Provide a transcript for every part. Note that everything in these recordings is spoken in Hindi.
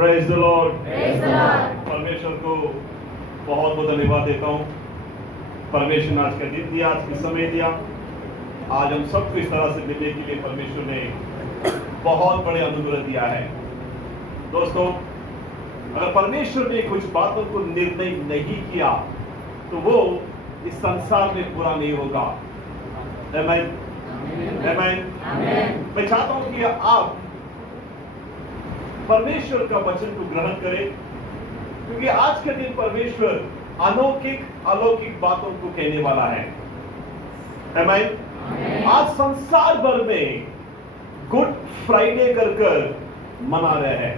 Praise the Lord. परमेश्वर को बहुत बहुत धन्यवाद देता हूँ। परमेश्वर ने आज का दिन दिया, आज की समय दिया। आज हम सबको इस तरह से मिलने के लिए परमेश्वर ने बहुत बड़े अनुग्रह दिया है। दोस्तों, अगर परमेश्वर ने कुछ बातों को निर्णय नहीं किया तो वो इस संसार में पूरा नहीं होगा। आमीन, आमीन। मैं चाहता हूं कि आप परमेश्वर का वचन को ग्रहण करें, क्योंकि आज के दिन परमेश्वर अलौकिक अलौकिक बातों को कहने वाला है। आमीन। आज संसार भर में गुड फ्राइडे कर कर मना रहे हैं।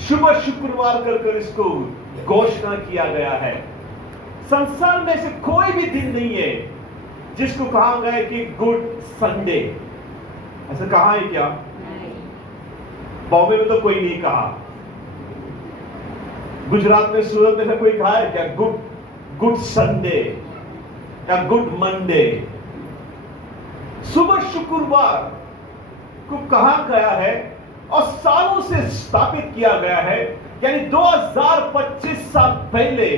शुभ शुक्रवार कर कर इसको घोषणा किया गया है। संसार में से कोई भी दिन नहीं है जिसको कहा गया है कि गुड संडे। ऐसा कहा है क्या? बॉम्बे में तो कोई नहीं कहा। गुजरात में, सूरत में से कोई कहा है क्या गुड संडे या गुड मंडे? सुबह शुक्रवार को कहा गया है और सालों से स्थापित किया गया है। यानी 2025 साल पहले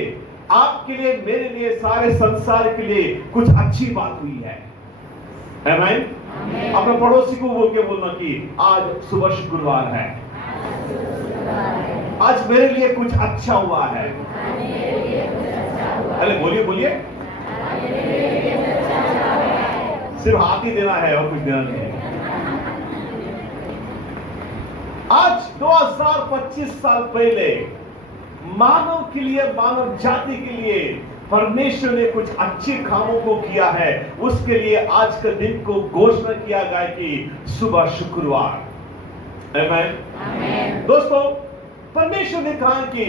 आपके लिए, मेरे लिए, सारे संसार के लिए कुछ अच्छी बात हुई है। आमीन। अपने पड़ोसी को बोल के बोलना कि आज सुबह शुक्रवार है, आज मेरे लिए कुछ अच्छा हुआ है। अरे बोलिए बोलिए, सिर्फ हाथ ही देना है और कुछ देना नहीं है। आज 2025 साल पहले मानव के लिए, मानव जाति के लिए परमेश्वर ने कुछ अच्छे कामों को किया है। उसके लिए आज के दिन को घोषणा किया गया कि सुबह शुक्रवार। आमीन। दोस्तों, परमेश्वर ने कहा कि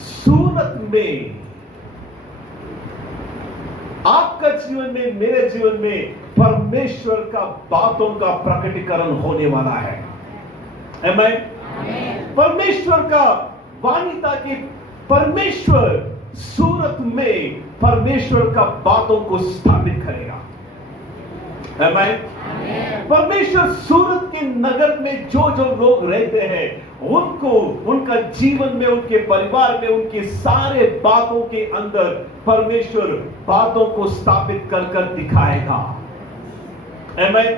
सूरत में, आपका जीवन में, मेरे जीवन में परमेश्वर का बातों का प्रकटीकरण होने वाला है। आमीन। परमेश्वर का वाणी था कि परमेश्वर सूरत में परमेश्वर का बातों को स्थापित करेगा। आमीन। परमेश्वर सूरत के नगर में जो जो लोग रहते हैं उनको, उनका जीवन में, उनके परिवार में, उनके सारे बातों के अंदर परमेश्वर बातों को स्थापित कर कर दिखाएगा। आमीन।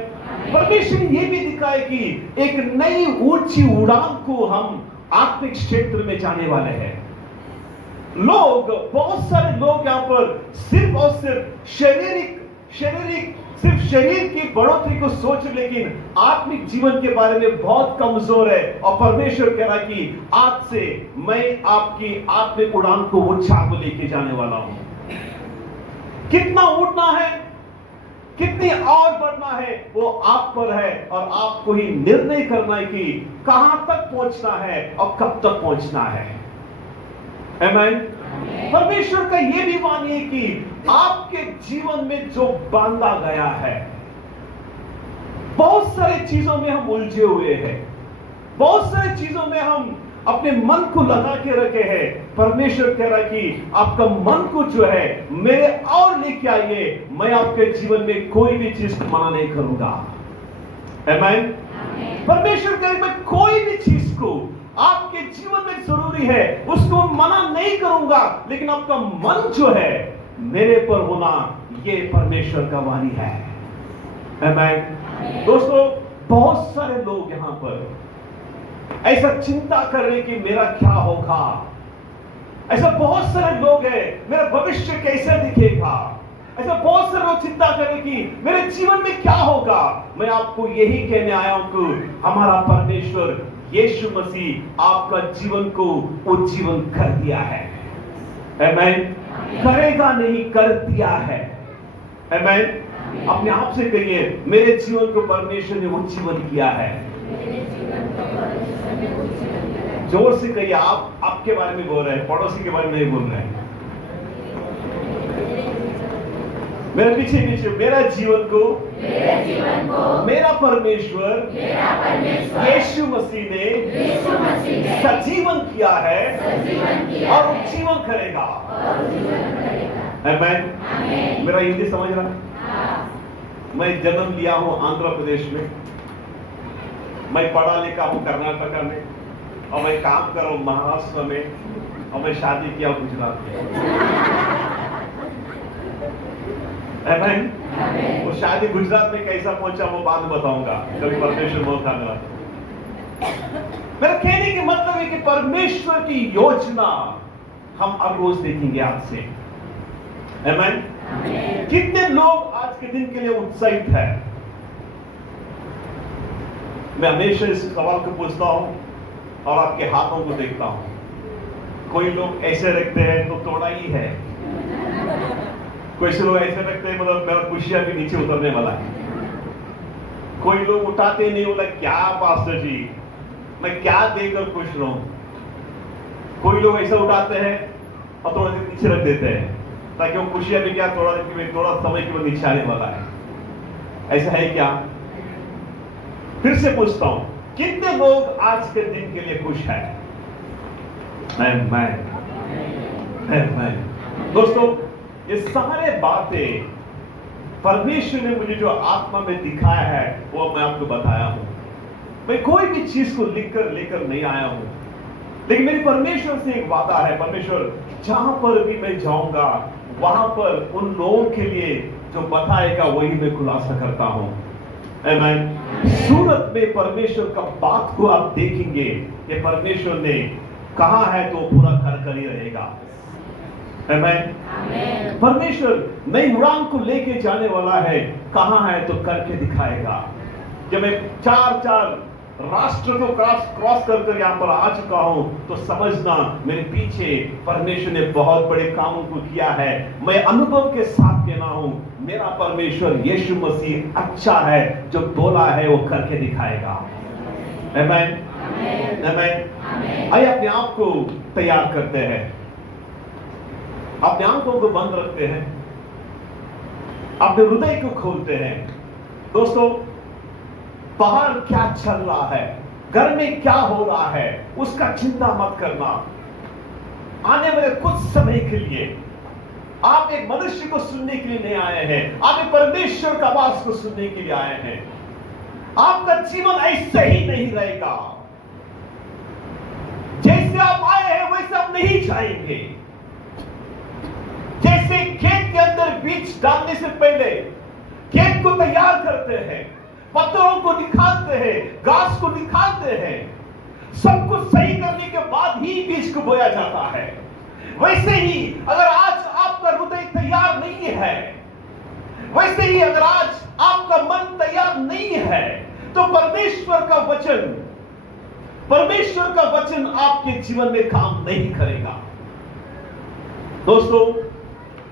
परमेश्वर ने यह भी दिखाए कि एक नई ऊंची उड़ान को हम आत्मिक क्षेत्र में जाने वाले हैं। लोग, बहुत सारे लोग यहां पर सिर्फ और सिर्फ सिर्फ शरीर की बढ़ोतरी को सोच, लेकिन आत्मिक जीवन के बारे में बहुत कमजोर है। और परमेश्वर कह रहा है कि आज से मैं आपकी आत्मिक उड़ान को ऊंचाई को लेके जाने वाला हूं। कितना उड़ना है, कितनी और बढ़ना है, वो आप पर है और आपको ही निर्णय करना है कि कहां तक पहुंचना है और कब तक पहुंचना है। आमीन। परमेश्वर का यह भी वाणी है कि आपके जीवन में जो बांधा गया है, बहुत सारी चीजों में हम उलझे हुए हैं, बहुत सारी चीजों में हम अपने मन को लगा के रखे हैं। परमेश्वर कह रहा है कि आपका मन को जो है मेरे और लेके आइए, मैं आपके जीवन में कोई भी चीज को मना नहीं करूंगा। आमीन। परमेश्वर कह रहा है मैं कोई भी चीज को आपके जीवन में जरूरी है उसको मना नहीं करूंगा, लेकिन आपका मन जो है मेरे पर होना, ये परमेश्वर का वाणी है। आमीन। दोस्तों, बहुत सारे लोग यहां पर ऐसा चिंता कर रहे कि मेरा क्या होगा। ऐसा बहुत सारे लोग हैं, मेरा भविष्य कैसे दिखेगा। ऐसा बहुत सारे लोग चिंता कर रहे कि मेरे जीवन में क्या होगा। मैं आपको यही कहने आया हूं कि हमारा परमेश्वर यीशु मसीह आपका जीवन को उज्जीवन कर दिया है। आमीन। करेगा नहीं, कर दिया है। आमीन। अपने आप से कहिए, मेरे जीवन को परमेश्वर ने उज्जीवन किया है। जोर से कहिए। आप आपके बारे में बोल रहे हैं, पड़ोसी के बारे में नहीं बोल रहे हैं। मेरे पीछे पीछे, मेरा जीवन को मेरा परमेश्वर यीशु मसीह ने सजीवन किया है और उज्जीवन करेगा। आमीन। मेरा हिंदी समझ रहा? मैं जन्म लिया हूं आंध्र प्रदेश में, मैं पढ़ा लिखा हूं कर्नाटक में, और मैं काम कर रहा हूँ महाराष्ट्र में और मैं शादी किया गुजरात में। आमीन। वो शादी गुजरात में कैसा पहुंचा वो बाद में बताऊंगा, कभी परमेश्वर मौका मिला। मेरा कहने का मतलब है कि परमेश्वर की योजना हम हर रोज देखेंगे आज से। आमीन। कितने लोग आज के दिन के लिए उत्साहित है? मैं हमेशा इस सवाल को पूछता हूं और आपके हाथों को देखता हूं। कोई लोग ऐसे रखते हैं तो थोड़ा ही है, कोई से लोग ऐसे रखते हैं मतलब मेरा खुशियां भी नीचे उतरने वाला है। कोई लोग उठाते नहीं, बोला क्या पास्टर जी मैं क्या देकर खुश रहूं। कोई लोग ऐसा उठाते हैं और थोड़ा देर नीचे रख देते हैं ताकि वो खुशियां भी क्या थोड़ा समय के बाद नीचे आने वाला है। ऐसा है क्या? फिर से पूछता हूं, कितने लोग आज के दिन के लिए खुश हैं? मैं दोस्तों, ये सारे बातें परमेश्वर ने मुझे जो आत्मा में दिखाया है वो मैं आपको बताया हूं। मैं कोई भी चीज को लेकर नहीं आया हूं, लेकिन मेरी परमेश्वर से एक वादा है। परमेश्वर जहां पर भी मैं जाऊंगा वहां पर उन लोगों के लिए जो बताएगा वही मैं खुलासा करता हूं। आमीन। सूरत में परमेश्वर का बात को आप देखेंगे, ये परमेश्वर ने कहा है तो पूरा कर ही रहेगा। आमीन। परमेश्वर नई उड़ान को लेके जाने वाला है, कहा है तो करके दिखाएगा। जब मैं चार राष्ट्र को क्रॉस कर यहाँ पर आ चुका हूं तो समझना मेरे पीछे परमेश्वर ने बहुत बड़े कामों को किया है। मैं अनुभव के साथ कहना हूं, मेरा परमेश्वर यीशु मसीह अच्छा है, जो बोला है वो करके दिखाएगा। आमीन। आमीन। आइए अपने आप को तैयार करते हैं, अपने आंखों को बंद रखते हैं, अपने हृदय को खोलते हैं। दोस्तों, बाहर क्या चल रहा है, घर में क्या हो रहा है, उसका चिंता मत करना। आने वाले कुछ समय के लिए आप एक मनुष्य को सुनने के लिए नहीं आए हैं, आप एक परमेश्वर का आवाज को सुनने के लिए आए हैं। आपका जीवन ऐसे ही नहीं रहेगा, जैसे आप आए हैं वैसे आप नहीं जाएंगे। जैसे खेत के अंदर बीज डालने से पहले खेत को तैयार करते हैं, पत्थरों को निकालते हैं, घास को निकालते हैं, सब कुछ सही करने के बाद ही बीज को बोया जाता है। वैसे ही अगर आज आपका हृदय तैयार नहीं है, वैसे ही अगर आज आपका मन तैयार नहीं है, तो परमेश्वर का वचन आपके जीवन में काम नहीं करेगा। दोस्तों,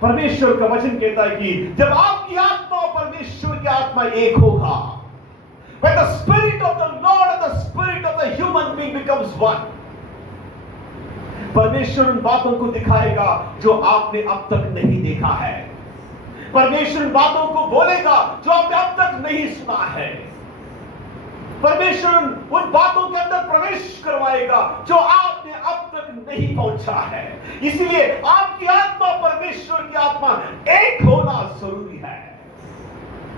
परमेश्वर का वचन कहता है कि जब आपकी आत्मा और परमेश्वर की आत्मा एक होगा, when the spirit of the Lord and the spirit of the human being becomes one, परमेश्वर उन बातों को दिखाएगा जो आपने अब तक नहीं देखा है। परमेश्वर उन बातों को बोलेगा जो आपने अब तक नहीं सुना है। परमेश्वर उन बातों के अंदर प्रवेश करवाएगा जो आपने अब तक नहीं पहुंचा है। इसलिए आपकी आत्मा परमेश्वर की आत्मा एक होना जरूरी है।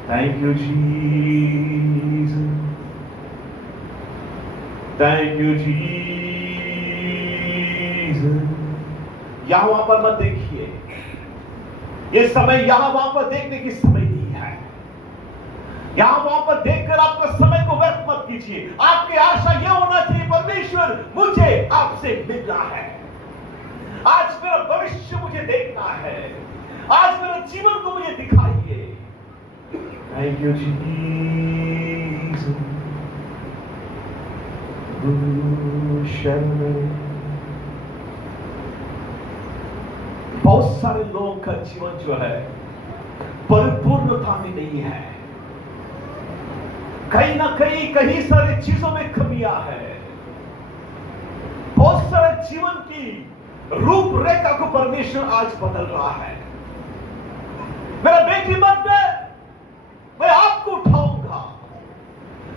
Thank you Jesus, thank you Jesus. यहां वहां पर मत देखिए, ये समय यहां वहां पर देखने की समय नहीं है। यहां वहां पर देखकर आपका समय को व्यर्थ मत कीजिए। आपकी आशा यह होना चाहिए, परमेश्वर मुझे आपसे मिलना है, आज मेरा भविष्य मुझे देखना है, आज मेरे जीवन को मुझे दिखाइए। Thank you Jesus. बहुत सारे लोगों का जीवन जो है परिपूर्णता में नहीं है, कहीं ना कहीं सारी चीजों में कमियां है। बहुत सारे जीवन की रूपरेखा को परमेश्वर आज बदल रहा है। मेरा बेटी मत दे, मैं आपको उठाऊंगा।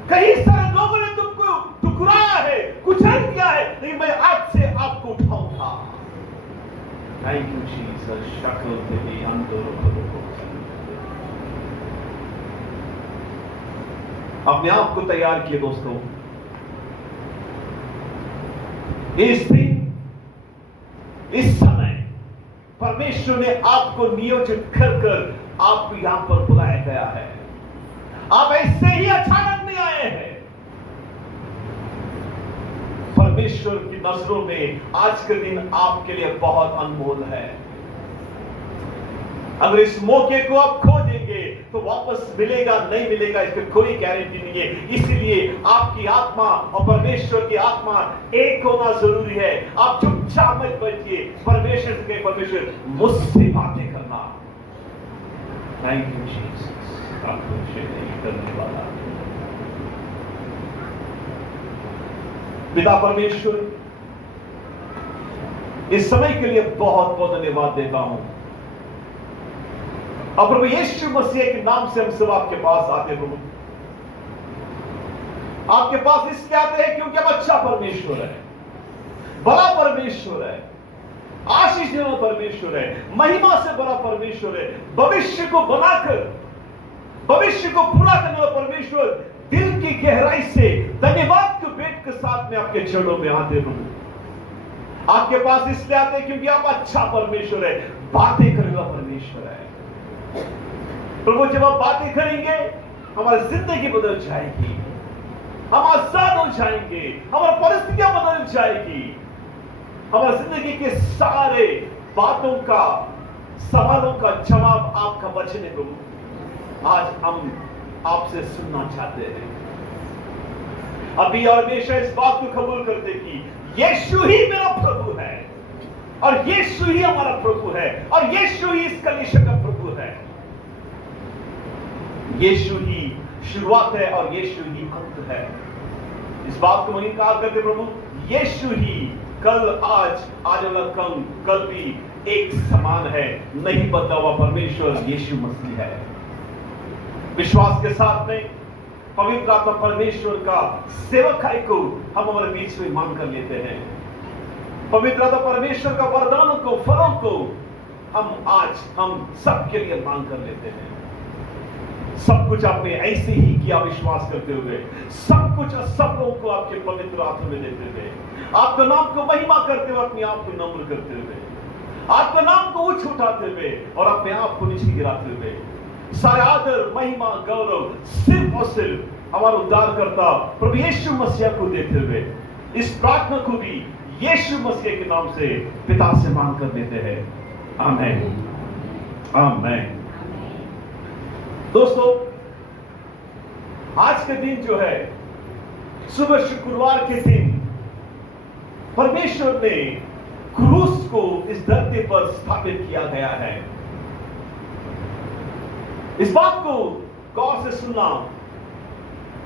कई सारे लोगों ने तुमको ठुकराया है, कुचल दिया है, लेकिन मैं आज से आपको उठाऊंगा। Thank you Jesus. शक्ल तेरी अपने आप को तैयार किए दोस्तों। इस दिन, इस समय परमेश्वर ने आपको नियोजित कर कर आपको यहां पर बुलाया गया है। आप ऐसे ही अचानक नहीं आए हैं। परमेश्वर की नजरों में आज के दिन आपके लिए बहुत अनमोल है। अगर इस मौके को आप खो देंगे तो वापस मिलेगा नहीं मिलेगा इसकी कोई गारंटी नहीं है। इसीलिए आपकी आत्मा और परमेश्वर की आत्मा एक होना जरूरी है। आप चुपचाप मत बैठिए, परमेश्वर के परमेश्वर मुझसे बातें करना। थैंक यू जीसस, आपको नहीं करने वाला। पिता परमेश्वर, इस समय के लिए बहुत बहुत धन्यवाद देता हूं। और प्रभु यीशु मसीह के नाम से हम सब आपके पास आते हैं। प्रभु आपके पास इसलिए आते हैं क्योंकि आप अच्छा परमेश्वर है, बड़ा परमेश्वर है, आशीष देने वाला परमेश्वर है, महिमा से बड़ा परमेश्वर है, भविष्य को बनाकर भविष्य को पूरा करने वाला परमेश्वर। दिल की गहराई से धन्यवाद के भेंट के साथ में आपके चरणों में आते हैं। आपके पास इसलिए आते हैं क्योंकि आप अच्छा परमेश्वर है, बातें करने वाला परमेश्वर है। प्रभु जब आप बातें करेंगे हमारी जिंदगी बदल जाएगी, हम आजाद हो जाएंगे, हमारी परिस्थितियां बदल जाएगी, हमारी जिंदगी के सारे बातों का सवालों का जवाब आपका वचन है। प्रभु आज हम आपसे सुनना चाहते हैं। अभी और हमेशा इस बात को कबूल करते कि यीशु ही मेरा प्रभु है और यीशु ही हमारा प्रभु है और यीशु ही इस कलीसिया का प्रभु है। यीशु ही शुरुआत है और यीशु ही अंत है। इस बात को अंगीकार करते प्रभु, यीशु ही कल आज वाला कल भी एक समान है, नहीं बदला हुआ परमेश्वर यीशु मसीह है। विश्वास के साथ में पवित्र आत्मा परमेश्वर का सेवकाई को हम हमारे बीच में मांग कर लेते हैं। पवित्र आत्मा परमेश्वर का वरदानों को, फलों को हम सबके लिए मांग कर लेते हैं। सब कुछ आपने ऐसे ही किया विश्वास करते हुए, सब कुछ सब लोगों को आपके पवित्र हाथों में देते हुए, आपके नाम को महिमा करते हुए, अपने आप को नम्र करते हुए, आपके नाम को उच्च उठाते हुए और अपने आप को नीचे गिराते हुए, सारे आदर महिमा गौरव सिर्फ और सिर्फ हमारा उद्धारकर्ता प्रभु यीशु मसीह को देते हुए इस प्रार्थना को भी यीशु मसीह के नाम से पिता से मांग कर देते हैं। आमीन, आमीन। दोस्तों, आज के दिन जो है सुबह शुक्रवार के दिन परमेश्वर ने क्रूस को इस धरती पर स्थापित किया गया है। इस बात को गौर से सुनना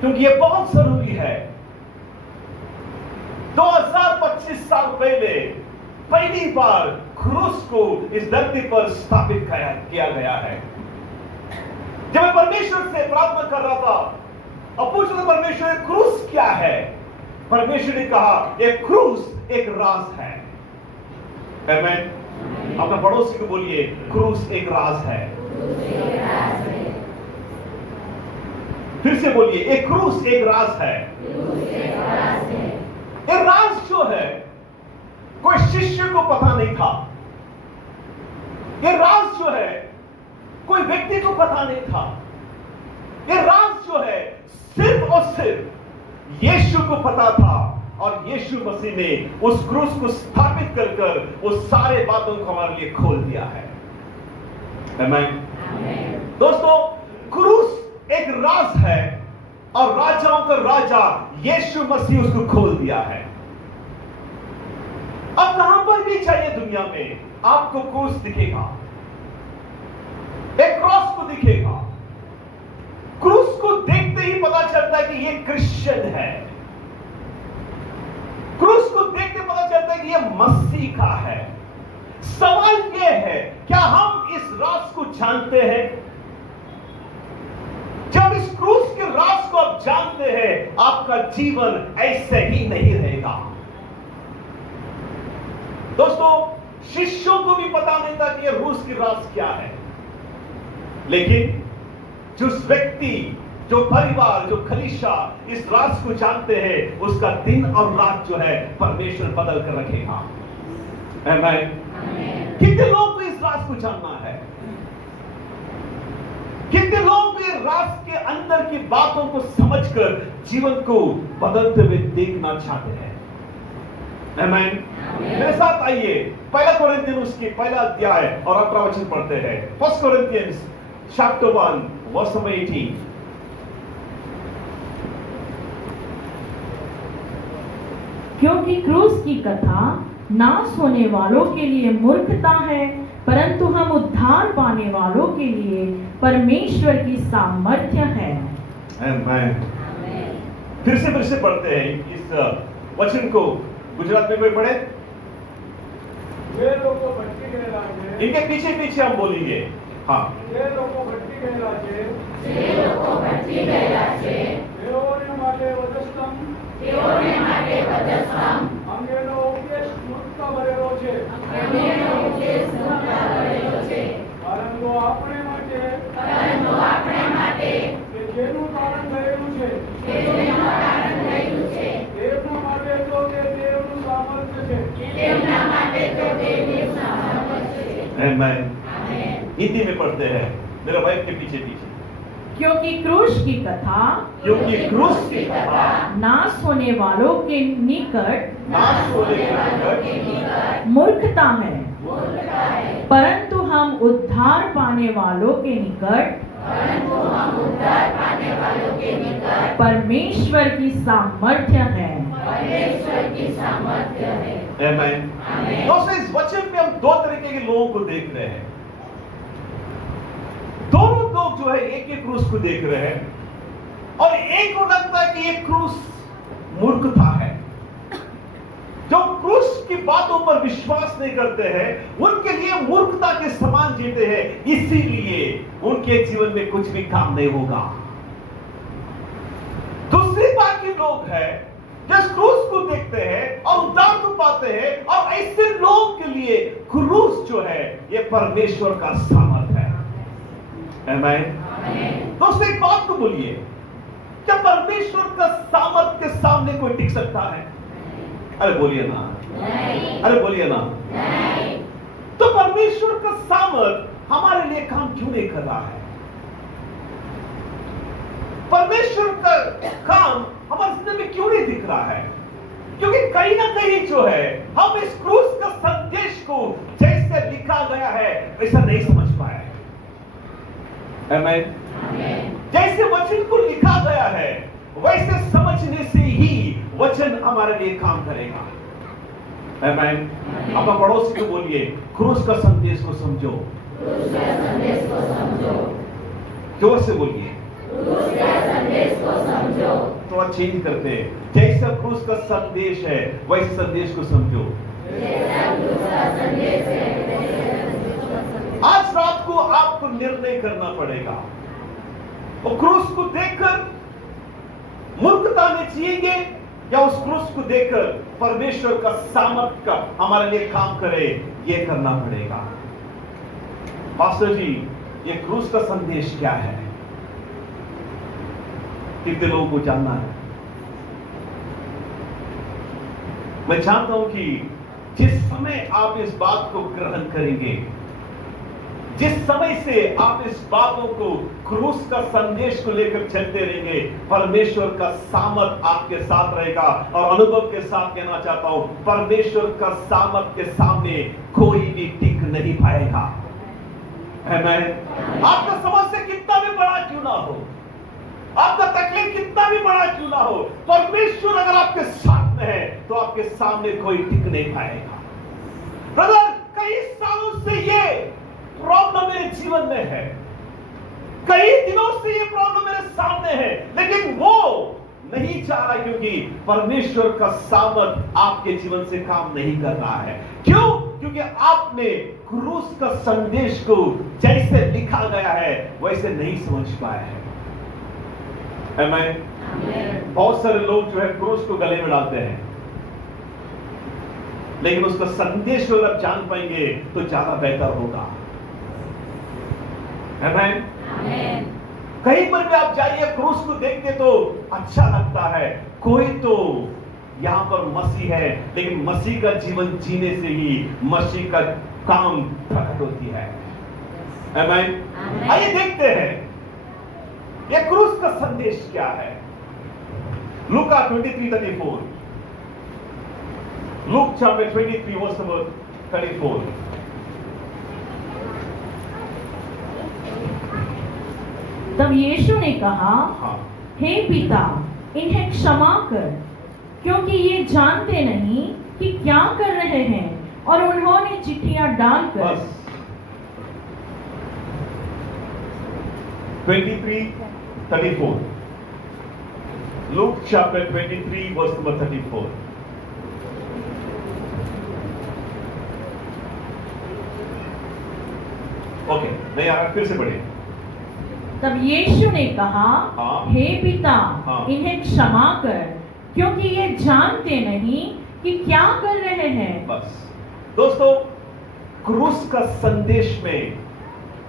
क्योंकि यह बहुत जरूरी है। 2025 साल पहले पहली बार क्रूस को इस धरती पर स्थापित किया गया है। जब मैं परमेश्वर से प्रार्थना कर रहा था और पूछ रहा परमेश्वर क्रूस क्या है, परमेश्वर ने कहा एक क्रूस एक राज है। आमीन। अपने पड़ोसी को बोलिए क्रूस एक राज है। फिर से बोलिए एक क्रूस एक राज है। ये राज जो है कोई शिष्य को पता नहीं था। ये राज जो है कोई व्यक्ति को पता नहीं था। ये राज जो है सिर्फ और सिर्फ यीशु को पता था और यीशु मसीह ने उस क्रूस को स्थापित कर वो सारे बातों को हमारे लिए खोल दिया है। आमीन। दोस्तों, क्रूस एक राज है और राजाओं का राजा यीशु मसीह उसको खोल दिया है। अब कहां पर भी चाहिए दुनिया में आपको क्रूस दिखेगा, एक क्रॉस को दिखेगा। क्रूस को देखते ही पता चलता है कि ये क्रिश्चियन है। क्रूस को देखते पता चलता है कि ये मसीह का है। सवाल यह है, क्या हम इस राज को जानते हैं? जब इस क्रूस के राज को आप जानते हैं, आपका जीवन ऐसे ही नहीं रहेगा। दोस्तों, शिष्यों को भी पता नहीं था कि यह क्रूस की राज क्या है, लेकिन जिस व्यक्ति जो परिवार, जो कलीसिया इस राज को जानते हैं, उसका दिन और रात जो है परमेश्वर बदल कर रखेगा। आमीन। कितने लोग को इस राज को जानना है? कितने लोग भी राज के अंदर की बातों को समझकर जीवन को बदलते हुए देखना चाहते हैं? आमीन। मेरे साथ आइए, पहला कोरिन्थियन उसकी पहला अध्याय और 18 वचन पढ़ते हैं। First Corinthians chapter 1 verse number 18। क्योंकि क्रूस की कथा नाश होने वालों के लिए मूर्खता है, परंतु हम उद्धार पाने वालों के लिए परमेश्वर की सामर्थ्य है। आमीन। फिर से पढ़ते हैं इस वचन को। गुजरात में कोई पढ़े? ये लोगों भटकी गए राजे, इनके पीछे पीछे हम बोलेंगे। हाँ, ये लोगों भटकी गए राजे, તેઓને માટે વધસ્તમ, અંગેનો ઉપદેશ મૂર્ખતા ભરેલો છે, પરંતુ આપણે માટે કે જેનું તારણ થયેલું છે, તેમના માટે તો તે દેવનું સામર્થ્ય છે। आमीन। हिंदी में पढ़ते हैं मेरा वाइफ के पीछे पीछे। क्योंकि क्रूस की कथा नाश होने वालों के निकट मूर्खता है, परंतु हम उद्धार पाने वालों के निकट परमेश्वर की सामर्थ्य है। आमीन। दोस्तों, इस वचन में हम दो तरीके के लोगों को देख रहे हैं। दोनों लोग जो है एक ही क्रूस को देख रहे हैं, और एक को लगता है कि ये क्रूस मूर्खता है। जो क्रूस की बातों पर विश्वास नहीं करते हैं, उनके लिए मूर्खता के समान जीते हैं, इसीलिए उनके जीवन में कुछ भी काम नहीं होगा। दूसरी बात के लोग हैं जो क्रूस को देखते हैं और उद्धार को पाते हैं, और ऐसे लोगों के लिए क्रूस जो है ये परमेश्वर का सामर्थ है। आमीन। दोस्तों, एक बात को बोलिए, क्या परमेश्वर का सामर्थ के सामने कोई टिक सकता है? अरे बोलिए ना, अरे बोलिए ना। तो परमेश्वर का सामर्थ हमारे लिए काम क्यों नहीं कर रहा है? परमेश्वर का काम हमारे जिंदगी में क्यों नहीं दिख रहा है? क्योंकि कहीं ना कहीं जो है हम इस क्रूस का संदेश को जैसे लिखा गया है वैसा नहीं समझ पाए। आमीन। जैसे वचन को लिखा गया है वैसे समझने से ही वचन हमारे लिए काम करेगा। आमीन। अपना पड़ोसी को बोलिए, क्रूस का संदेश को समझो। जोर से बोलिए। थोड़ा चेंज करते हैं, जैसा क्रूस का संदेश है वैसे संदेश को समझो। आज रात को आपको निर्णय करना पड़ेगा, वो क्रूस को देखकर मूर्खता में जिएंगे या उस क्रूस को देखकर परमेश्वर का सामर्थ का हमारे लिए काम करे, ये करना पड़ेगा। पास्टर जी, ये क्रूस का संदेश क्या है? कितने लोगों को जानना है? मैं चाहता हूं कि जिस समय आप इस बात को ग्रहण करेंगे, जिस समय से आप इस बातों को क्रूस का संदेश को लेकर चलते रहेंगे, परमेश्वर का सामर्थ आपके साथ रहेगा। और अनुभव के साथ कहना चाहता हूं, परमेश्वर का सामर्थ के सामने कोई भी टिक नहीं पाएगा। आमीन। आपका समस्या कितना भी बड़ा क्यों ना हो, आपका तकलीफ कितना भी बड़ा क्यों ना हो, परमेश्वर अगर आपके साथ में है तो आपके सामने कोई टिक नहीं पाएगा। ब्रदर, कई सालों से ये प्रॉब्लम मेरे जीवन में है, कई दिनों से ये प्रॉब्लम मेरे सामने है, लेकिन वो नहीं चाह रहा, क्योंकि परमेश्वर का सामर्थ आपके जीवन से काम नहीं कर रहा है। क्यों? क्योंकि आपने क्रूस का संदेश को जैसे लिखा गया है वैसे नहीं समझ पाया है। आमीन। बहुत सारे लोग जो है क्रूस को गले में डालते हैं, लेकिन उसका संदेश को अगर जान पाएंगे तो ज्यादा बेहतर होगा। आमीन। कहीं पर भी आप जाइए क्रूस को देखते तो अच्छा लगता है, कोई तो यहां पर मसीह है, लेकिन मसीह का जीवन जीने से ही मसीह का काम प्रकट होती है। आमीन। आइए देखते हैं ये क्रूस का संदेश क्या है। लूका 23:34, लूक चैप्टर 23 वर्स नंबर 34। तब यीशु ने कहा, हाँ, हे पिता, इन्हें क्षमा कर, क्योंकि ये जानते नहीं कि क्या कर रहे हैं। और उन्होंने चिट्ठियां डालकर बस 23:34, Luke chapter 23 verse number 34। Okay, नहीं आ रहा, फिर से पढ़िए। तब यीशु ने कहा, हाँ। हे पिता, हाँ। इन्हें क्षमा कर, क्योंकि ये जानते नहीं कि क्या कर रहे हैं। बस दोस्तों, क्रूस का संदेश में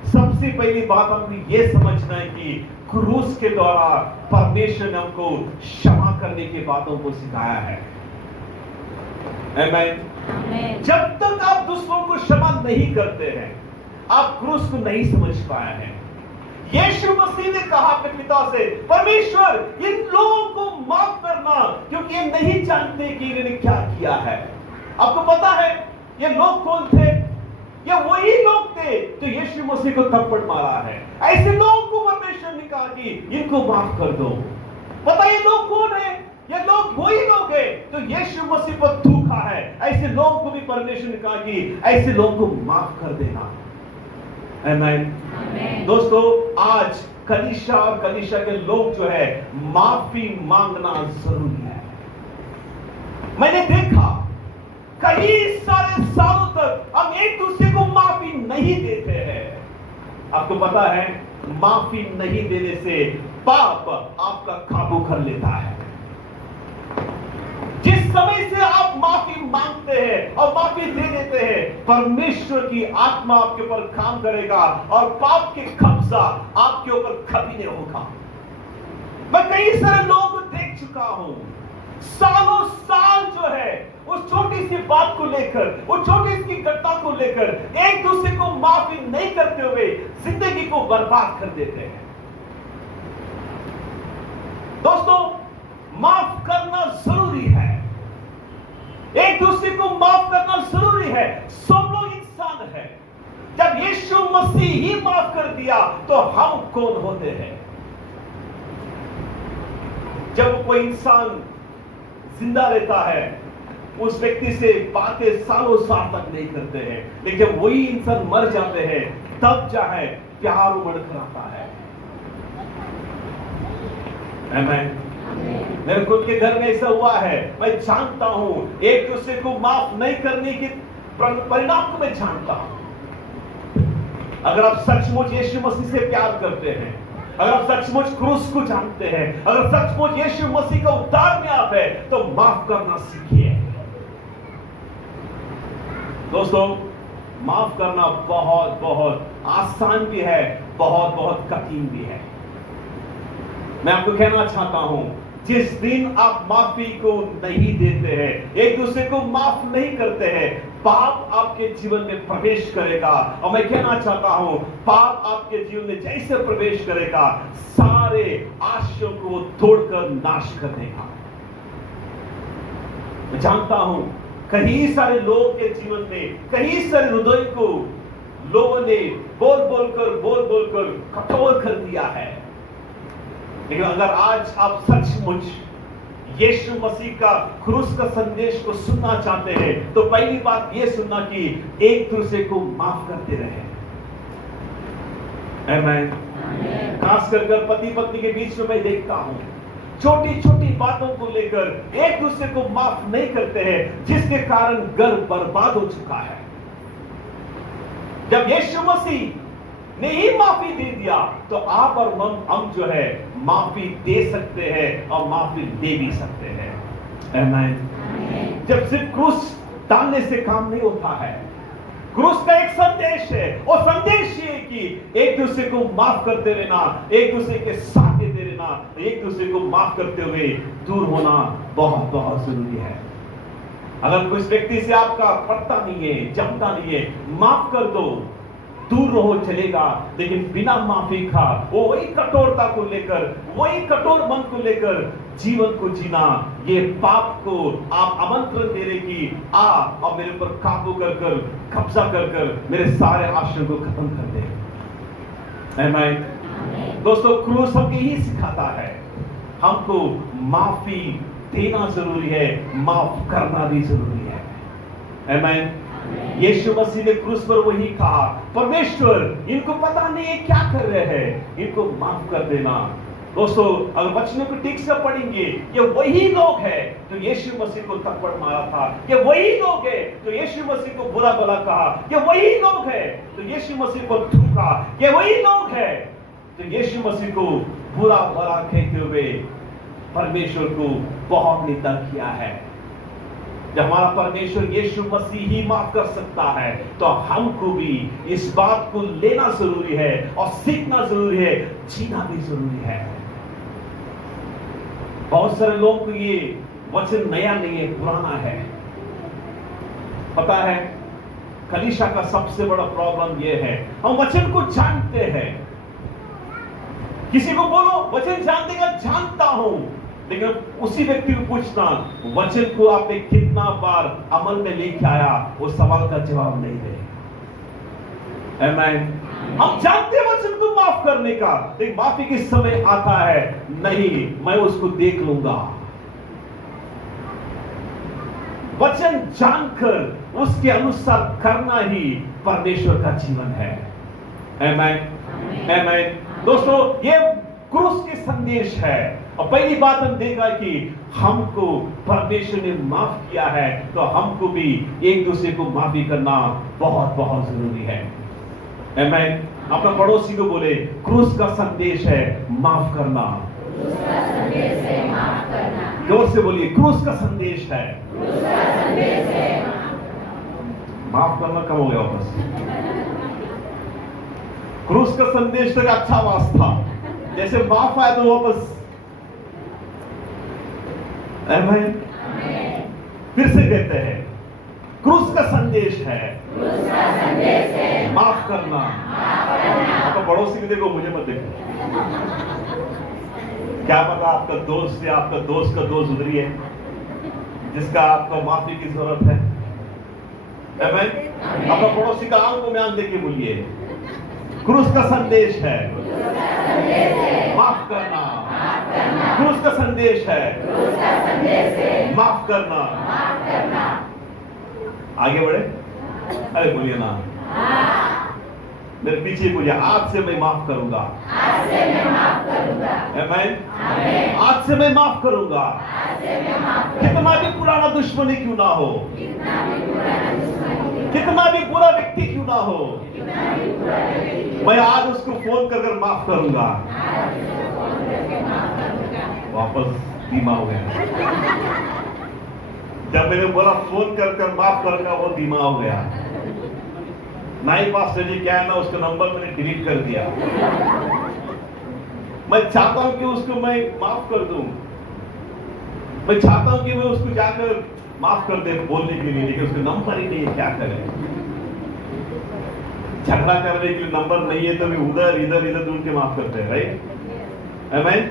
सबसे पहली बात हमको ये समझना है कि क्रूस के द्वारा परमेश्वर ने हमको क्षमा करने की बातों को सिखाया है। आमीन। जब तक आप दूसरों को क्षमा नहीं करते हैं, आप क्रूस को नहीं समझ पाए हैं। यीशु मसीह ने कहा अपने पिता से, परमेश्वर इन लोगों को माफ करना, क्योंकि ये नहीं जानते कि इन्होंने क्या किया है। आपको पता है ये लोग कौन थे? ये वही लोग थे तो यीशु मसीह को थप्पड़ मारा है। ऐसे लोगों को परमेश्वर ने कहा कि इनको माफ कर दो। पता ये लोग कौन है? ये लोग वही लोग हैं तो यीशु मसीह पर थूका है। ऐसे लोगों को भी परमेश्वर ने कहा कि ऐसे लोगों को माफ कर देना। आमीन। दोस्तों, आज कलीसिया और कलीसिया के लोग जो है माफी मांगना जरूरी है। मैंने देखा कई सारे सालों तक हम एक दूसरे को माफी नहीं देते हैं। आपको पता है माफी नहीं देने से पाप आपका काबू कर लेता है। जिस समय से आप माफी मांगते हैं और माफी दे देते हैं, परमेश्वर की आत्मा आपके ऊपर काम करेगा और पाप के कब्जा आपके ऊपर कभी नहीं होगा। मैं कई सारे लोगों को देख चुका हूं, सालों साल जो है उस छोटी सी बात को लेकर, उस छोटी सी घटना को लेकर एक दूसरे को माफी नहीं करते हुए जिंदगी को बर्बाद कर देते हैं। दोस्तों, माफ करना जरूरी है। एक दूसरे को माफ करना जरूरी है। सब लोग इंसान हैं। जब यीशु मसीह ही माफ कर दिया तो हम कौन होते हैं? जब कोई इंसान जिंदा रहता है, उस व्यक्ति से बातें सालों साल तक नहीं करते हैं, लेकिन जब वही इंसान मर जाते हैं तब चाहे प्यार उमड़ कर आता है। आमीन। मेरे खुद के घर में ऐसा हुआ है। मैं जानता हूं एक दूसरे को माफ नहीं करने के परिणाम को मैं जानता हूं। अगर आप सचमुच यीशु मसीह से प्यार करते हैं, अगर आप सचमुच क्रूस को जानते हैं, अगर सचमुच यीशु मसीह का उद्धार में आप है, तो माफ करना सीखिए। दोस्तों, माफ करना बहुत बहुत आसान भी है, बहुत बहुत कठिन भी है। मैं आपको कहना चाहता हूं, जिस दिन आप माफी को नहीं देते हैं, एक दूसरे को माफ नहीं करते हैं, पाप आपके जीवन में प्रवेश करेगा। और मैं कहना चाहता हूं, पाप आपके जीवन में जैसे प्रवेश करेगा, सारे आशयों को तोड़कर नाश कर देगा। मैं जानता हूं कई सारे लोगों के जीवन में, कई सारे हृदय को लोगों ने बोल बोलकर कठोर कर दिया है। लेकिन अगर आज आप सचमुच यीशु मसीह का क्रूस का संदेश को सुनना चाहते हैं, तो पहली बात यह सुनना कि एक दूसरे को माफ करते रहे। आमीन। खास कर पति पत्नी के बीच में मैं देखता हूं, छोटी छोटी बातों को लेकर एक दूसरे को माफ नहीं करते हैं, जिसके कारण घर बर्बाद हो चुका है। जब यीशु मसीह ने ही माफी दे दिया, तो आप और हम जो है माफी दे सकते हैं और माफी दे भी सकते हैं। आमीन। जब सिर्फ क्रूस डालने से काम नहीं होता है, क्रूस का एक संदेश है, और संदेश ये है कि एक दूसरे को माफ करते रहना, एक दूसरे के साथ देते रहना, एक दूसरे को माफ करते हुए दूर होना बहुत बहुत जरूरी है। अगर कोई व्यक्ति से आपका पड़ता नहीं है, जमता नहीं है, माफ कर दो, दूर रहो, चलेगा। लेकिन बिना माफी का वो वही कठोरता को लेकर, वही कठोर मन को लेकर जीवन को जीना, ये पाप को आप आमंत्रण दे रहे कि आ और मेरे ऊपर काबू कर कर, कब्जा कर कर मेरे सारे आश्रय को खत्म कर दे। आमीन। दोस्तों, क्रूस हमको यही सिखाता है, हमको माफी देना जरूरी है, माफ करना भी जरूरी है। आमीन। यीशु मसीह ने क्रूस पर वही कहा, परमेश्वर इनको पता नहीं है क्या कर रहे हैं, इनको माफ कर देना। दोस्तों, अगर वचनों को ठीक से पढ़ेंगे, ये वही लोग हैं जो यीशु मसीह को थप्पड़ मारा था, ये वही लोग हैं जो यीशु मसीह को बुरा भला कहा, ये वही लोग हैं जो यीशु मसीह को थूका, ये वही लोग हैं जो यीशु मसीह को बुरा भला कहते हुए परमेश्वर को बहुत निंदा किया है। जब हमारा परमेश्वर यीशु मसीह ही माफ कर सकता है, तो हमको भी इस बात को लेना जरूरी है और सीखना जरूरी है, जीना भी जरूरी है। बहुत सारे लोगों को ये वचन नया नहीं है, पुराना है। पता है, कलीसिया का सबसे बड़ा प्रॉब्लम ये है, हम वचन को जानते हैं। किसी को बोलो वचन जानते का, जानता हूं, लेकिन उसी व्यक्ति को पूछना वचन को आपने कितना बार अमल में लेके आया, वो सवाल का जवाब नहीं दे। आमीन। हम जानते हैं वचन को माफ करने का, लेकिन माफी के समय आता है, नहीं मैं उसको देख लूंगा। वचन जानकर उसके अनुसार करना ही परमेश्वर का जीवन है। आमीन। आमीन। दोस्तों, ये क्रूस के संदेश है, और पहली बात हम देखा कि हमको परमेश्वर ने माफ किया है, तो हमको भी एक दूसरे को माफी करना बहुत बहुत जरूरी है। आमीन। अपना पड़ोसी को बोले, क्रूस का संदेश है माफ करना। क्रूस का संदेश है माफ करना। जोर से बोलिए, क्रूस का संदेश है, क्रूस का संदेश है माफ करना। कम हो गया वापस। क्रूस का संदेश तक अच्छा आवाज था, जैसे माफ आया तो वापस। आमीन। फिर से कहते हैं, क्रूस का संदेश है, क्रूस का संदेश है माफ करना। आपका पड़ोसी को देखो, मुझे मत देखो। क्या पता आपका दोस्त या आपका दोस्त का दोस्त उधरी है जिसका आपको माफी की जरूरत है। आमीन। अपना पड़ोसी का आंखों में आंख देके बोलिए, क्रूस का संदेश है माफ करना। क्रूस का संदेश है माफ करना। आगे बढ़े, अरे बोलिए ना, मेरे पीछे बोलिए, आज से मैं माफ करूंगा। आज से मैं माफ करूंगा। आमीन। आज से मैं माफ करूंगा। कितना भी पुराना दुश्मनी क्यों ना हो, कितना भी बुरा व्यक्ति क्यों ना हो, मैं आज उसको फोन कर माफ करूंगा। वापस धीमा हो गया। जब मैंने बोला फोन कर माफ करूंगा, वो धीमा हो गया। नहीं पास्टर जी, क्या है ना, उसका नंबर मैंने डिलीट कर दिया। मैं चाहता हूं कि उसको मैं माफ कर दूं, मैं चाहता हूं कि मैं उसको जाकर माफ कर दे बोलने के लिए, लेकिन उसका नंबर ही नहीं है, क्या करें। झगड़ा करने के लिए नंबर नहीं है तो भी उधर इधर इधर ढूंढ के माफ करते हैं, राइट। आमीन।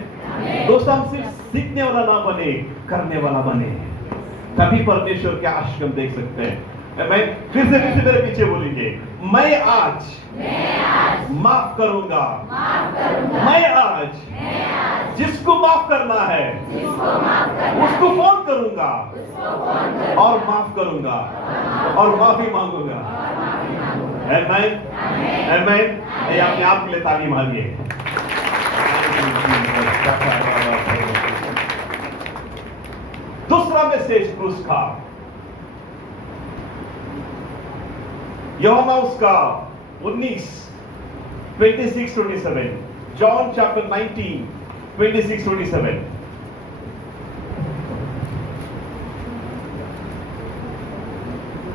दोस्तों, हम सिर्फ सीखने वाला ना बने, करने वाला बने, तभी परमेश्वर के आशीष हम देख सकते हैं। आमीन। फिर से मेरे पीछे बोलेंगे, मैं आज माफ करूंगा। मैं आज जिसको माफ करना है उसको फोन करूंगा और माफ करूंगा और माफी मांगूंगा। आमीन। आमीन। ये अपने आप के लिए ताली मारिए। दूसरा मैसेज क्रूस का, यूहन्ना उसका 19:26-27, जॉन चैप्टर 19:26-27।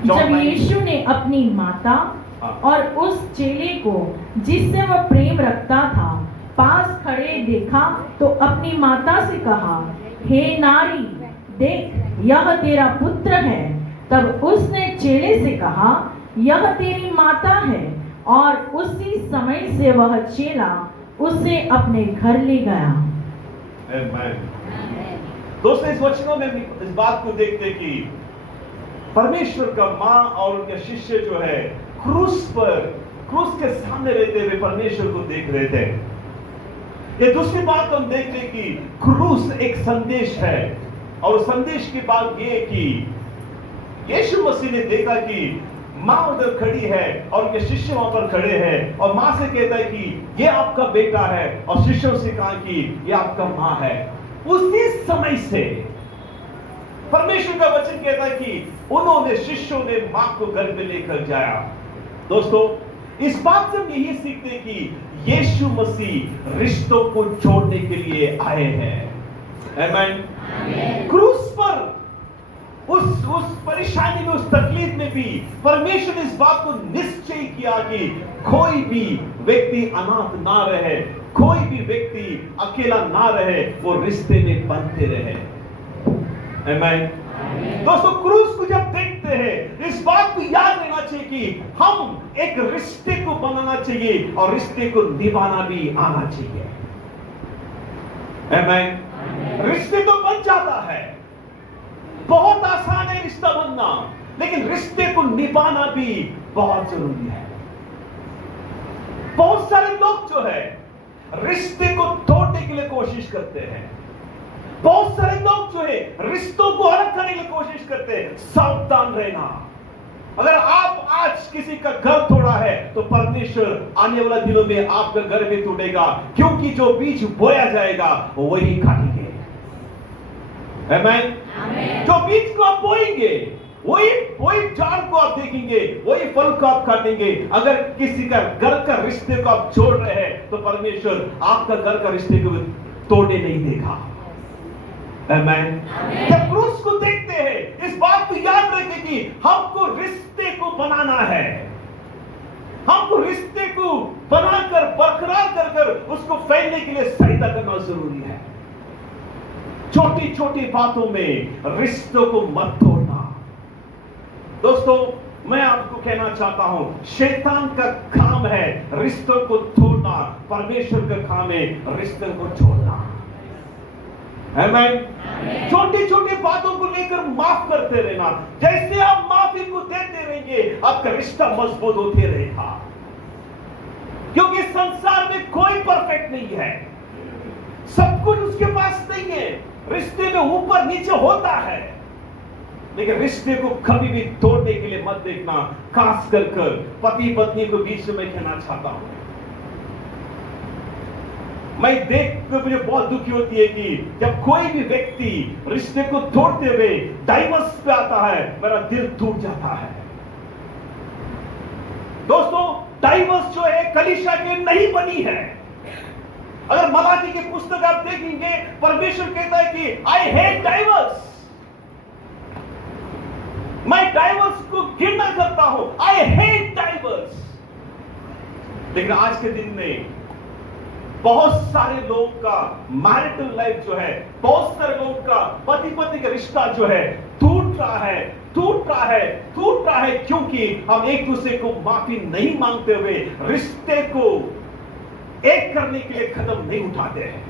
John जब 9 यीशु ने अपनी माता हाँ। और उस चेले को जिससे वह प्रेम रखता था पास खड़े देखा तो अपनी माता से कहा, हे नारी, देख यह तेरा पुत्र है। तब उसने चेले से कहा, यह तेरी माता है। और उसी समय से वह चेला उसे अपने घर ले गया। Amen. दोस्तों, इस वचनों में भी इस बात को देखते कि परमेश्वर का माँ और उनके शिष्य जो है क्रूस के सामने रहते हुए परमेश्वर को देख रहे थे। ये दूसरी बात हम देखते कि क्रूस एक संदेश है, और संदेश की बात ये कि यीशु मसीह ने देखा कि माँ उधर खड़ी है और उनके शिष्य वहां पर खड़े हैं, और माँ से कहता है कि ये आपका बेटा है, और शिष्यों से कहा कि ये आपका माँ है। उसी समय से परमेश्वर का वचन कहता है कि शिष्यों ने माँ को घर में लेकर जाया। दोस्तों, इस बात से हम यही सीखते कि यीशु मसीह रिश्तों को जोड़ने के लिए आए हैं। आमीन। क्रूस पर उस परेशानी में, उस तकलीफ में भी परमेश्वर ने इस बात को निश्चय किया कि कोई भी व्यक्ति अनाथ ना रहे, कोई भी व्यक्ति अकेला ना रहे, वो रिश्ते में बनते रहे। आमीन। दोस्तों, क्रूस को जब देखते हैं इस बात को याद रहना चाहिए कि हम एक रिश्ते को बनाना चाहिए और रिश्ते को निभाना भी आना चाहिए। आमीन। रिश्ते तो बन जाता है, बहुत आसान है रिश्ता बनना, लेकिन रिश्ते को निभाना भी बहुत जरूरी है। बहुत सारे लोग जो है रिश्ते को तोड़ने के लिए कोशिश करते हैं। बहुत सारे लोग जो है रिश्तों को अलग करने की कोशिश करते हैं। सावधान रहना, अगर आप आज किसी का घर तोड़ा है तो परमेश्वर आने वाला दिनों में आपका घर भी टूटेगा, क्योंकि जो बीज बोया जाएगा वो वही काटेंगे। आमीन। जो बीज को आप बोएंगे वही झाड़ को आप देखेंगे, वही फल को आप काटेंगे। अगर किसी का घर का रिश्ते को आप जोड़ रहे हैं तो परमेश्वर आपका घर का रिश्ते को तोड़ने नहीं देगा। आमीन। जब क्रूस को देखते हैं इस बात को याद रखें कि हमको रिश्ते को बनाना है, हमको रिश्ते को बनाकर बरकरार कर उसको फैलने के लिए सहायता करना जरूरी है। छोटी छोटी बातों में रिश्तों को मत तोड़ना। दोस्तों, मैं आपको कहना चाहता हूं, शैतान का काम है रिश्तों को तोड़ना, परमेश्वर का काम है रिश्तों को जोड़ना। आमीन। छोटी छोटी बातों को लेकर माफ करते रहना। जैसे आप माफी को देते रहेंगे आपका रिश्ता मजबूत होते रहेगा, क्योंकि संसार में कोई परफेक्ट नहीं है, सब कुछ उसके पास नहीं है। रिश्ते में ऊपर नीचे होता है, लेकिन रिश्ते को कभी भी तोड़ने के लिए मत देखना। खास कर पति पत्नी को बीच में कहना चाहता हूं, मैं देख कर मुझे बहुत दुखी होती है कि जब कोई भी व्यक्ति रिश्ते को तोड़ते हुए डाइवोर्स पे आता है, मेरा दिल टूट जाता है। दोस्तों, डाइवोर्स जो है कलीसिया के नहीं बनी है। अगर मलाकी की पुस्तक आप देखेंगे, परमेश्वर कहता है कि आई हेट डाइवोर्स, मैं डाइवोर्स को घृणा करता हूं, आई हेट डाइवोर्स। लेकिन आज के दिन में बहुत सारे लोगों का मैरिटल लाइफ जो है, बहुत सारे लोगों का पति पत्नी का रिश्ता जो है टूट रहा है, क्योंकि हम एक दूसरे को माफी नहीं मांगते हुए रिश्ते को एक करने के लिए कदम नहीं उठाते हैं।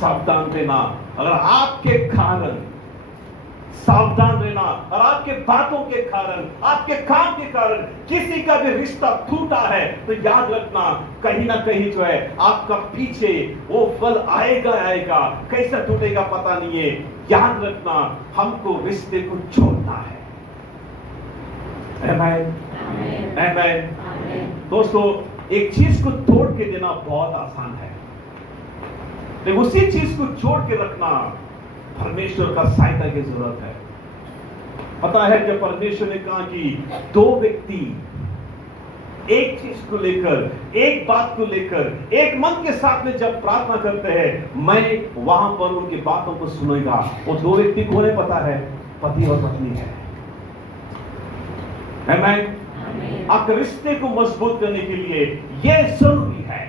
सावधान रहना, अगर आपके कारण सावधान रहना और आपके बातों के कारण, आपके काम के कारण किसी का भी रिश्ता टूटा है तो याद रखना, कहीं ना कहीं जो है आपका पीछे वो फल आएगा। कैसा टूटेगा पता नहीं है। याद रखना, हमको रिश्ते को छोड़ना है। आमीन। आमीन। दोस्तों, एक चीज को तोड़ के देना बहुत आसान है, लेकिन उसी चीज को जोड़ के रखना परमेश्वर का सहायता की जरूरत है। पता है, जब परमेश्वर ने कहा कि दो व्यक्ति एक चीज को लेकर, एक बात को लेकर, एक मन के साथ में जब प्रार्थना करते हैं, मैं वहां पर उनकी बातों को सुनेगा। वो दो व्यक्ति कौन है पता है? पति और पत्नी है। आमेन। आपके रिश्ते को मजबूत करने के लिए यह जरूरी है,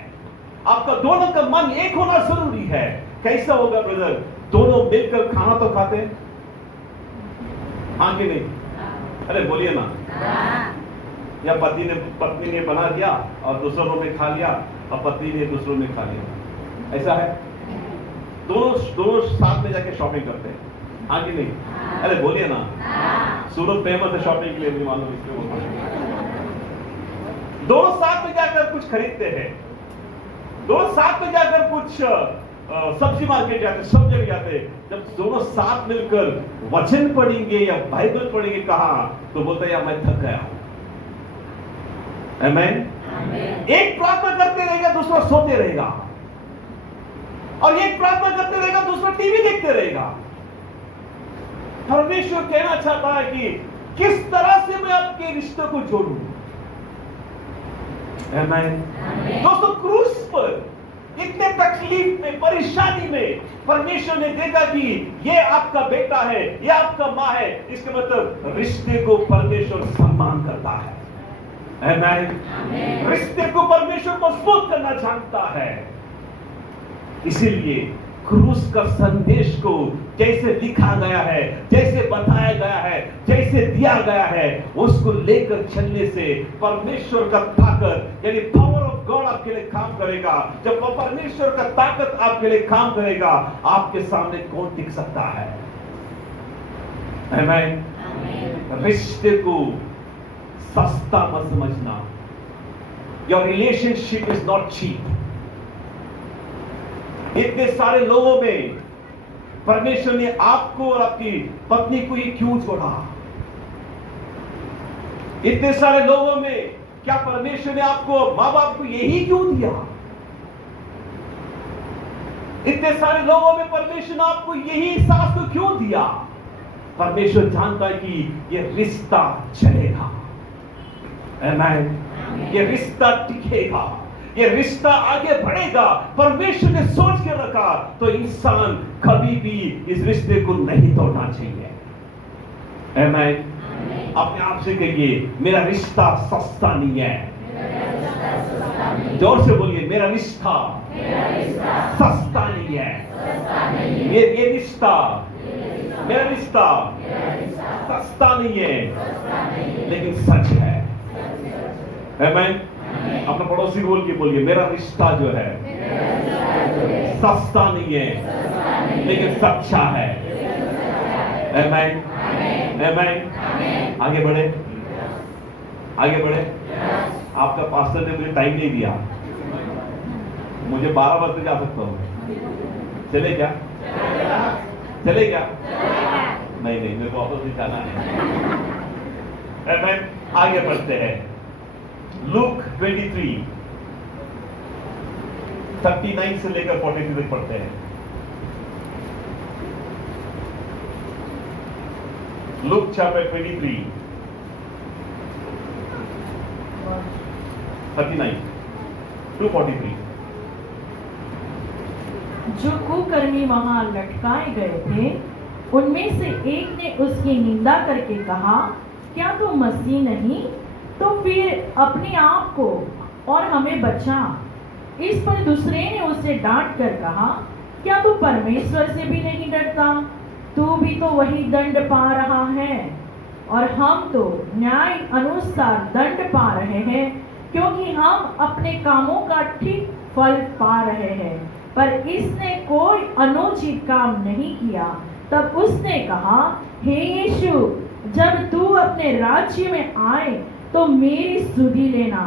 आपका दोनों का मन एक होना जरूरी है। कैसा होगा ब्रदर? दोनों मिलकर खाना तो खाते हैं, हाँ कि नहीं? अरे बोलिए ना। या पत्नी ने बना दिया और दूसरों रूम में खा लिया, और पत्नी ने दूसरों में खा लिया, ऐसा है? दोनों साथ में जाके शॉपिंग करते हैं, हाँ कि नहीं? अरे बोलिए ना। सूरत फेमस है शॉपिंग के लिए, नहीं मालूम इसको। दोनों साथ में जाकर कुछ खरीदते हैं, दोनों साथ में जाकर कुछ सब्जी मार्केट जाते, सब जगह जाते। जब दोनों साथ मिलकर वचन पढ़ेंगे या बाइबल पढ़ेंगे कहा, तो बोलते हैं मैं थक गया हूं। आमेन। एक प्रार्थना करते रहेगा, दूसरा सोते रहेगा, और एक प्रार्थना करते रहेगा, दूसरा टीवी देखते रहेगा। परमेश्वर कहना चाहता है कि किस तरह से मैं आपके रिश्ते को जोड़ूं। आमेन। दोस्तों, क्रूस पर इतने तकलीफ में, परेशानी में परमेश्वर ने देखा कि ये आपका बेटा है, ये आपका माँ है, इसके मतलब रिश्ते को परमेश्वर सम्मान करता है। आमेन। रिश्ते को परमेश्वर मजबूत करना जानता है। इसीलिए क्रूस का संदेश को जैसे लिखा गया है, जैसे बताया गया है, जैसे दिया गया है, उसको लेकर चलने से परमेश्वर का ताकत यानी पावर ऑफ गॉड आपके लिए काम करेगा। जब परमेश्वर का ताकत आपके लिए काम करेगा, आपके सामने कौन टिक सकता है? आमेन। रिश्ते को सस्ता मत समझना। Your relationship is not cheap. इतने सारे लोगों में परमेश्वर ने आपको और आपकी पत्नी को ये क्यों जोड़ा? इतने सारे लोगों में क्या परमेश्वर ने आपको मां बाप को यही क्यों दिया? इतने सारे लोगों में परमेश्वर ने आपको यही सास को क्यों दिया? परमेश्वर जानता है कि ये रिश्ता चलेगा। आमेन। ये रिश्ता टिकेगा, ये रिश्ता आगे बढ़ेगा। परमेश्वर ने सोच के रखा तो इंसान कभी भी इस रिश्ते को नहीं तोड़ना चाहिए। आमेन। अपने आप से कहिए, मेरा रिश्ता सस्ता नहीं है। जोर से बोलिए, मेरा रिश्ता सस्ता नहीं है। ये रिश्ता, मेरा रिश्ता सस्ता नहीं है, लेकिन सच है। आमेन। अपने पड़ोसी बोल के बोलिए, मेरा रिश्ता जो है सस्ता नहीं है, लेकिन सच्चा है। आमेन। आमेन। आगे बढ़े, आगे बढ़े। आपका पास्टर ने मुझे टाइम नहीं दिया, मुझे 12 बजे जा सकता हूँ। चले क्या? चले क्या? नहीं, मेरे को ऑफिस में जाना है। आमेन। आगे बढ़ते हैं। लूक 23 39 से लेकर 43 तक पढ़ते हैं। Look chapter 23 39 to 43। जो कुकर्मी वहां लटकाए गए थे, उनमें से एक ने उसकी निंदा करके कहा, क्या तू मसीह नहीं? तो फिर अपने आप को और हमें बचा। इस पर दूसरे ने उसे डांट कर कहा, क्या तू परमेश्वर से भी नहीं डरता? तू भी तो वही दंड पा रहा है, और हम तो न्याय अनुसार दंड पा रहे हैं, क्योंकि हम अपने कामों का ठीक फल पा रहे हैं। पर इसने कोई अनुचित काम नहीं किया। तब उसने कहा, हे यीशु, जब तू अपने राज्य में आए तो मेरी सुधि लेना।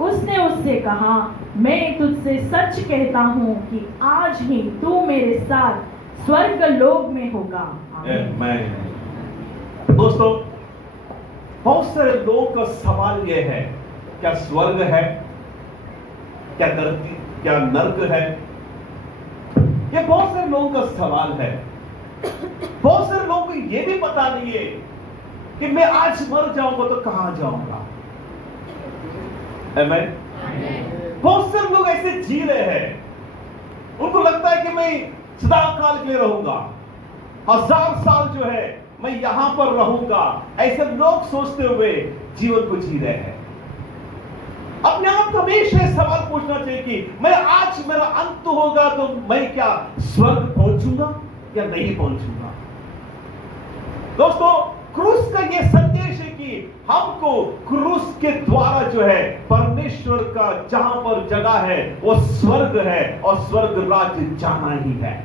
उसने उससे कहा, मैं तुझसे सच कहता हूँ कि आज ही तू मेरे साथ स्वर्ग लोक में होगा। आमीन। दोस्तों, बहुत सारे लोगों का सवाल यह है, क्या स्वर्ग है, क्या धरती, क्या नर्क है? ये बहुत सारे लोगों का सवाल है। बहुत सारे लोगों को यह भी पता नहीं है कि मैं आज मर जाऊंगा तो कहां जाऊंगा। आमीन। बहुत से लोग ऐसे जी रहे हैं, उनको लगता है कि मैं सदा काल के लिए रहूंगा, 1000 साल जो है मैं यहां पर रहूंगा, ऐसे लोग सोचते हुए जीवन को जी रहे हैं। अपने आप को हमेशा सवाल पूछना चाहिए कि मैं आज मेरा अंत होगा तो मैं क्या स्वर्ग पहुंचूंगा या नहीं पहुंचूंगा। दोस्तों, क्रूस का यह संदेश है कि हमको क्रूस के द्वारा जो है परमेश्वर का जहां पर जगह है वो स्वर्ग है और स्वर्ग राज्य जाना ही है।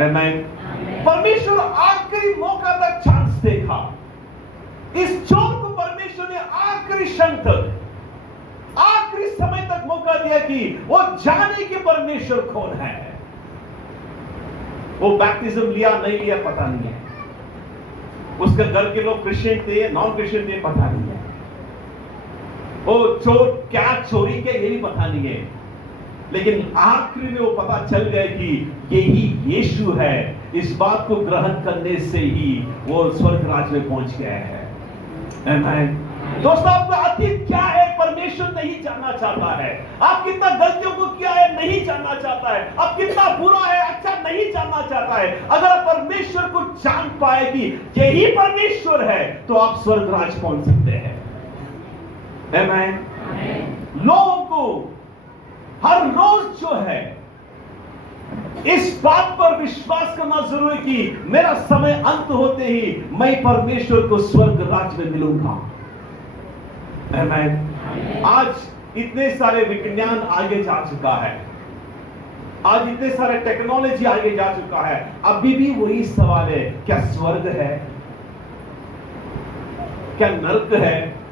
आमीन। परमेश्वर आखिरी मौका तक चांस देखा। इस चोर को परमेश्वर ने आखिरी क्षण तक, आखिरी समय तक मौका दिया कि वो जाने कि परमेश्वर कौन है। वो बैप्टिज्म लिया नहीं लिया पता नहीं है, उसके घर के लोग क्रिश्चियन थे नॉन क्रिश्चियन थे पता नहीं है, वो चोर क्या चोरी के ये भी पता नहीं है, लेकिन आखिरी में वो पता चल गया कि यही यीशु है। इस बात को ग्रहण करने से ही वो स्वर्ग राज्य में पहुंच गया है। आमीन। दोस्तों, आपका अतीत क्या है परमेश्वर नहीं जानना चाहता है। आप कितना गलतियों को किया है नहीं जानना चाहता है। आप कितना बुरा है अच्छा नहीं जानना चाहता है। अगर आप परमेश्वर को जान पाए कि यही परमेश्वर है तो आप स्वर्ग राज पहुंच सकते हैं। आमीन। लोगों को हर रोज जो है इस बात पर विश्वास करना जरूरी कि मेरा समय अंत होते ही मैं परमेश्वर को स्वर्ग राज्य में मिलूंगा। आमीन। आज इतने सारे विज्ञान आगे जा चुका है, आज इतने सारे टेक्नोलॉजी आगे जा चुका है, अभी भी वही सवाल है, क्या स्वर्ग है, क्या नरक है।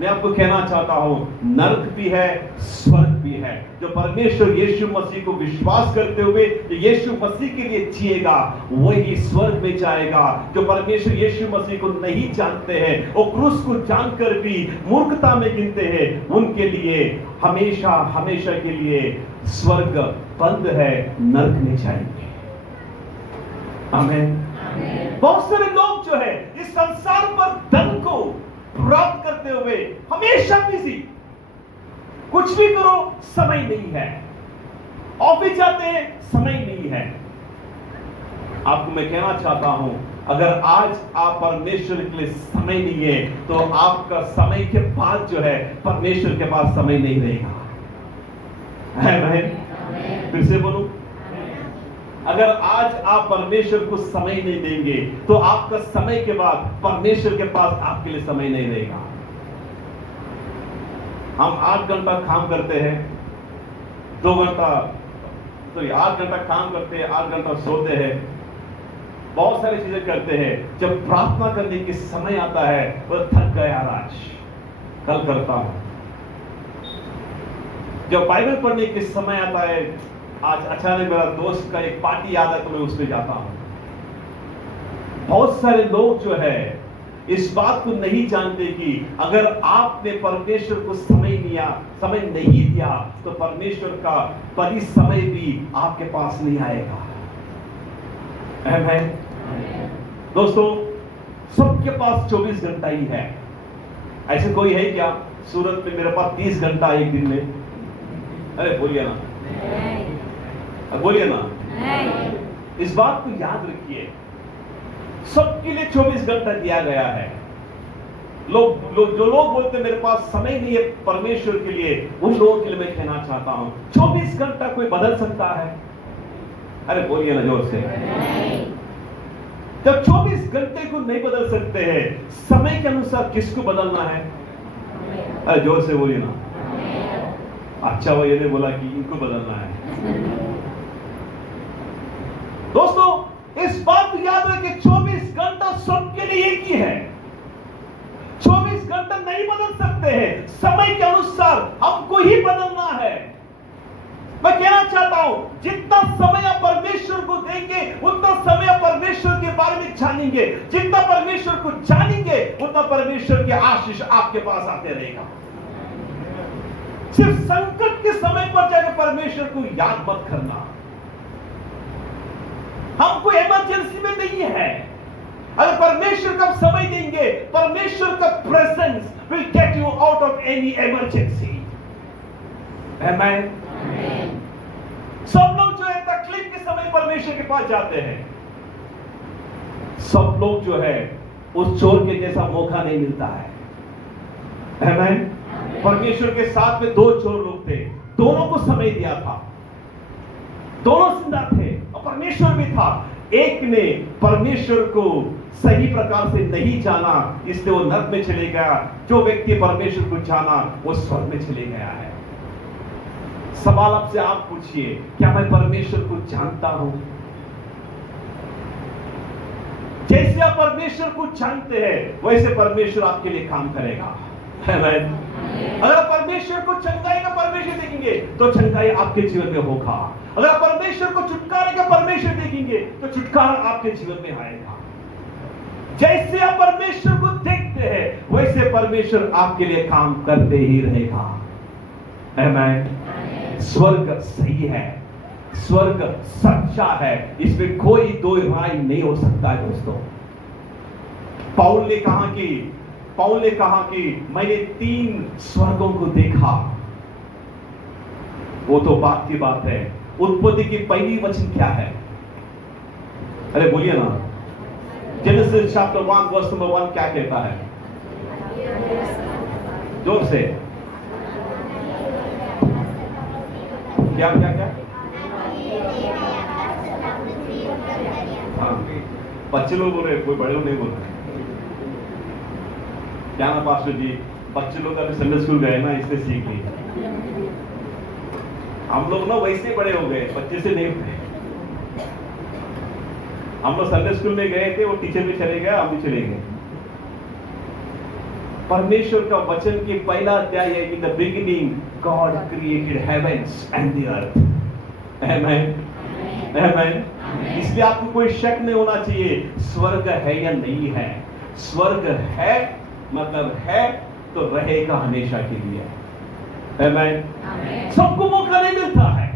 मैं आपको कहना चाहता हूं, नरक भी है स्वर्ग भी है। जो परमेश्वर यीशु मसीह को विश्वास करते हुए जो यीशु मसीह के लिए जिएगा वही स्वर्ग में जाएगा। जो परमेश्वर यीशु मसीह को नहीं जानते हैं, वो क्रूस को जानकर भी मूर्खता में गिनते हैं, उनके लिए हमेशा हमेशा के लिए स्वर्ग बंद है, नरक में जाएंगे। आमीन। बहुत सारे लोग जो है इस संसार पर धन को प्राप्त करते हुए हमेशा बिजी, कुछ भी करो समय नहीं है, ऑफिस जाते हैं समय नहीं है। आपको मैं कहना चाहता हूं, अगर आज आप परमेश्वर के लिए समय नहीं है तो आपका समय के बाद जो है परमेश्वर के पास समय नहीं रहेगा। फिर से बोलूं, अगर आज आप परमेश्वर को समय नहीं देंगे तो आपका समय के बाद परमेश्वर के पास आपके लिए समय नहीं रहेगा। हम 8 घंटा काम करते हैं, 8 घंटा काम करते हैं, 8 घंटा सोते हैं, बहुत सारी चीजें करते हैं। जब प्रार्थना करने के समय आता है वो थक गया, आज कल करता हूं। जब बाइबल पढ़ने के समय आता है, आज अचानक मेरा दोस्त का एक पार्टी याद है तो मैं उस पर जाता हूं। बहुत सारे लोग जो है इस बात को नहीं जानते कि अगर आपने परमेश्वर को समय नहीं दिया तो परमेश्वर का परी समय भी आपके पास नहीं आएगा। आमीन। दोस्तों, सबके पास 24 घंटा ही है। ऐसे कोई है क्या सूरत में मेरे पास 30 घंटा एक दिन में? अरे बोलिए ना, बोलिए ना। इस बात को याद रखिए, सबके लिए 24 घंटा दिया गया है। जो लोग बोलते हैं मेरे पास समय नहीं है परमेश्वर के लिए, उन लोगों के लिए मैं कहना चाहता हूं 24 घंटा कोई बदल सकता है? अरे बोलिए ना जोर से। जब 24 घंटे को नहीं बदल सकते हैं, समय के अनुसार किसको बदलना है? अरे जोर से बोलिए ना। अच्छा, वो ये नहीं बोला कि इनको बदलना है। दोस्तों, इस बात को याद रखें, 24 घंटा सबके लिए एक ही है। 24 घंटा नहीं बदल सकते हैं, समय के अनुसार हमको ही बदलना है। मैं कहना चाहता हूं, जितना समय आप परमेश्वर को देंगे उतना समय आप परमेश्वर के बारे में जानेंगे। जितना परमेश्वर को जानेंगे उतना परमेश्वर की आशीष आपके पास आते रहेगा। सिर्फ संकट के समय पर जाकर परमेश्वर को याद मत करना। हमको इमरजेंसी में नहीं है। अगर परमेश्वर का समय देंगे, परमेश्वर का presence will get you out of any emergency. आमीन। सब लोग जो है तकलीफ के समय परमेश्वर के पास जाते हैं। सब लोग जो है उस चोर के जैसा मौका नहीं मिलता है। आमीन। परमेश्वर के साथ में 2 चोर लोग थे, दोनों को समय दिया था, दोनों जिंदा थे और परमेश्वर भी था। एक ने परमेश्वर को सही प्रकार से नहीं जाना, इसलिए वो नरक में चले गया। जो व्यक्ति परमेश्वर को जाना वो स्वर्ग में चले गया है। सवाल आपसे आप पूछिए, क्या मैं परमेश्वर को जानता हूं? जैसे आप परमेश्वर को जानते हैं वैसे परमेश्वर आपके लिए काम करेगा। आमीन। अगर परमेश्वर को चंगाई का परमेश्वर देखेंगे तो चंगाई आपके जीवन में होगा। अगर परमेश्वर को छुटकारे का परमेश्वर देखेंगे तो छुटकारा आपके जीवन में आएगा। जैसे आप परमेश्वर को देखते हैं वैसे परमेश्वर आपके लिए काम करते ही रहेगा। आमीन। स्वर्ग सही है, स्वर्ग सच्चा है, इसमें कोई दो राय नहीं हो सकता है। दोस्तों, पौल ने कहा कि मैंने 3 स्वर्गों को देखा। वो तो बात की बात है। उत्पत्ति की पहली वचन क्या है? अरे बोलिए ना, जेनेसिस चैप्टर 1 वर्स नंबर 1 क्या कहता है? जोर से, क्या क्या क्या? हाँ, बच्चे लोग बोल रहे, कोई बड़े लोग नहीं बोल रहे। क्या ना पास्टर जी, बच्चे लोग अभी संडे स्कूल गए ना, इससे सीख ली। हम लोग ना वैसे बड़े हो गए, बच्चे से नहीं हुए। हम लोग संडे स्कूल में गए थे, वो टीचर भी चले गए, हम भी चले गए। परमेश्वर का वचन की पहला अध्याय है, in the beginning God created heaven's and the earth. आमीन। आमीन। इसलिए आपको कोई शक नहीं होना चाहिए स्वर्ग है या नहीं है। स्वर्ग है मतलब है तो रहेगा हमेशा के लिए। आमीन। सबको मौका नहीं मिलता है,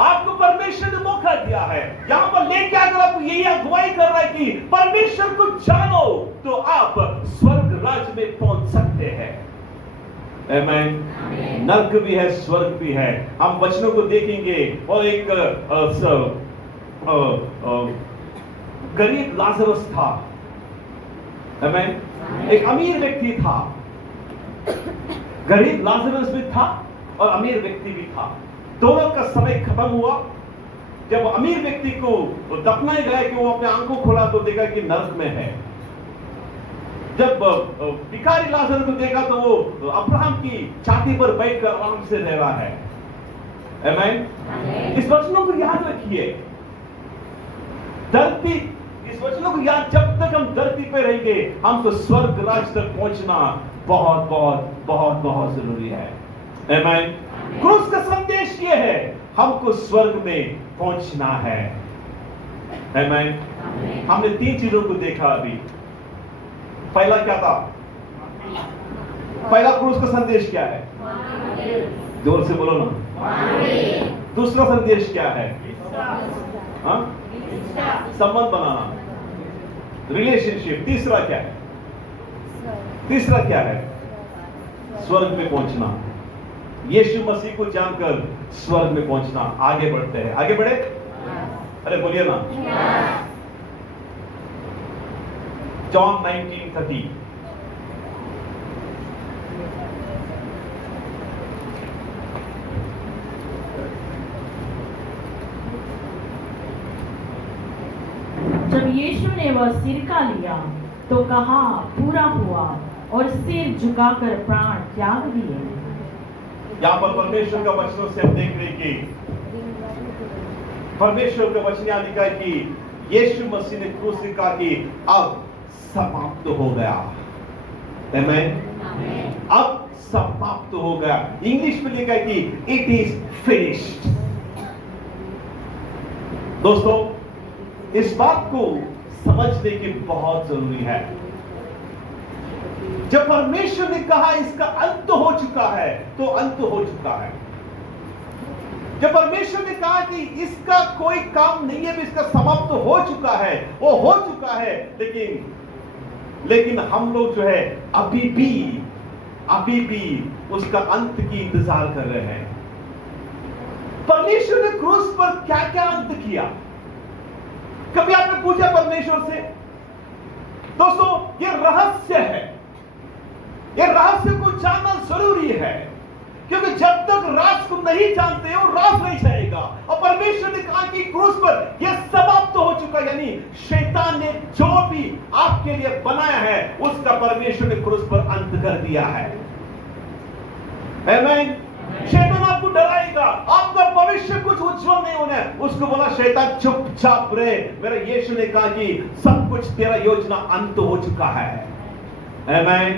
आपको परमेश्वर ने मौका दिया है। यहां पर लेके आकर आपको यही अगुवाई कर रहा है कि परमेश्वर को जानो तो आप स्वर्ग राज्य में पहुंच सकते हैं। आमीन। नरक भी है, स्वर्ग भी है। हम वचनों को देखेंगे और एक गरीब लाजरस था। आमीन। एक अमीर व्यक्ति था। गरीब लाजरस भी था और अमीर व्यक्ति भी था। दोनों का समय खत्म हुआ। जब अमीर व्यक्ति को दफनाया गया कि वो अपने आंखों खोला तो देखा कि नरक में है। जब भिखारी लाजर को देखा तो वो अब्राहम की छाती पर बैठकर आराम से रह रहा है। आमीन। इस वचनों को याद रखिए। इस वचनों को याद, जब तक हम धरती पे रहेंगे हमको स्वर्ग राज तक पहुंचना बहुत बहुत बहुत बहुत जरूरी है। आमीन। क्रूस का संदेश ये है, हमको स्वर्ग में पहुंचना है। आमीन। हमने 3 चीजों को देखा अभी। पहला क्या था? पहला क्रूस का संदेश क्या है? जोर से बोलो ना। दूसरा संदेश क्या है? हाँ? संबंध बनाना, रिलेशनशिप। तीसरा क्या है? तीसरा क्या है? स्वर्ग में पहुंचना। यीशु मसीह को जानकर स्वर्ग में पहुंचना। आगे बढ़ते हैं, आगे बढ़े। अरे बोलिए ना। जॉन 19:30। जब यीशु ने वह सिरका लिया तो कहा, पूरा हुआ, और सिर झुकाकर प्राण त्याग दिए। यहां पर परमेश्वर का वचनों से हम देख रहे कि परमेश्वर का वचन यहां लिखा है कि यीशु मसीह ने क्रूस से कहा कि अब समाप्त हो गया। आमीन। अब समाप्त हो गया। इंग्लिश में लिखा है कि इट इज फिनिश्ड। दोस्तों, इस बात को समझने की बहुत जरूरी है। जब परमेश्वर ने कहा इसका अंत हो चुका है तो अंत हो चुका है। जब परमेश्वर ने कहा कि इसका कोई काम नहीं है, इसका समाप्त हो चुका है, वो हो चुका है। लेकिन हम लोग जो है अभी भी उसका अंत की इंतजार कर रहे हैं। परमेश्वर ने क्रूस पर क्या क्या अंत किया? कभी आपने पूछा परमेश्वर से? दोस्तों, ये रहस्य है, ये रहस्य को जानना जरूरी है, क्योंकि जब तक राज को नहीं जानते हो राज नहीं जाएगा। और परमेश्वर ने कहा कि क्रूस पर यह समाप्त हो चुका, यानी शैतान ने जो भी आपके लिए बनाया है उसका परमेश्वर ने क्रूस पर अंत कर दिया है। आमीन। शैतान आपको डराएगा, आपका भविष्य कुछ उज्जवल नहीं होना है, उसको बोला शैतान चुपचाप रहे, मेरा यीशु ने कहा कि सब कुछ तेरा योजना अंत हो चुका है। आमीन।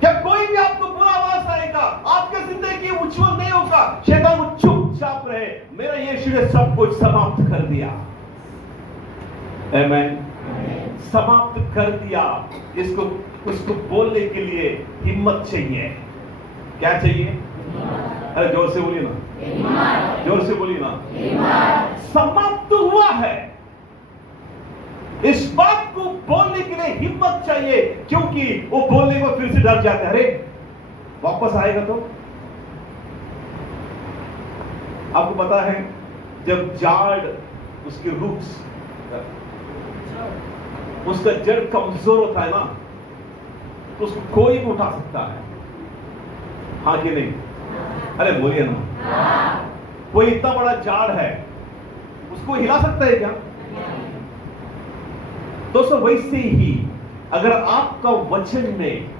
क्या कोई भी आपको बुरा आवाज आएगा, आपके जिंदगी उज्जवल नहीं होगा, शैतान को चुपचाप रहे, मेरा यीशु ने सब कुछ समाप्त कर दिया। आमीन। समाप्त कर दिया, इसको उसको बोलने के लिए हिम्मत चाहिए। क्या चाहिए? अरे जोर से बोलिए ना, जोर से बोलिए ना। समाप्त हुआ है, इस बात को बोलने के लिए हिम्मत चाहिए, क्योंकि वो बोलने को फिर से डर जाते हैं, अरे वापस आएगा तो। आपको पता है जब जाड़, उसके रूट्स, उसका जड़ कमजोर होता है ना, तो उसको कोई भी उठा सकता है, हाँ कि नहीं? अरे बोलिए ना। कोई इतना बड़ा झाड़ है, उसको हिला सकता है क्या? दोस्तों, वैसे ही अगर आपका वचन में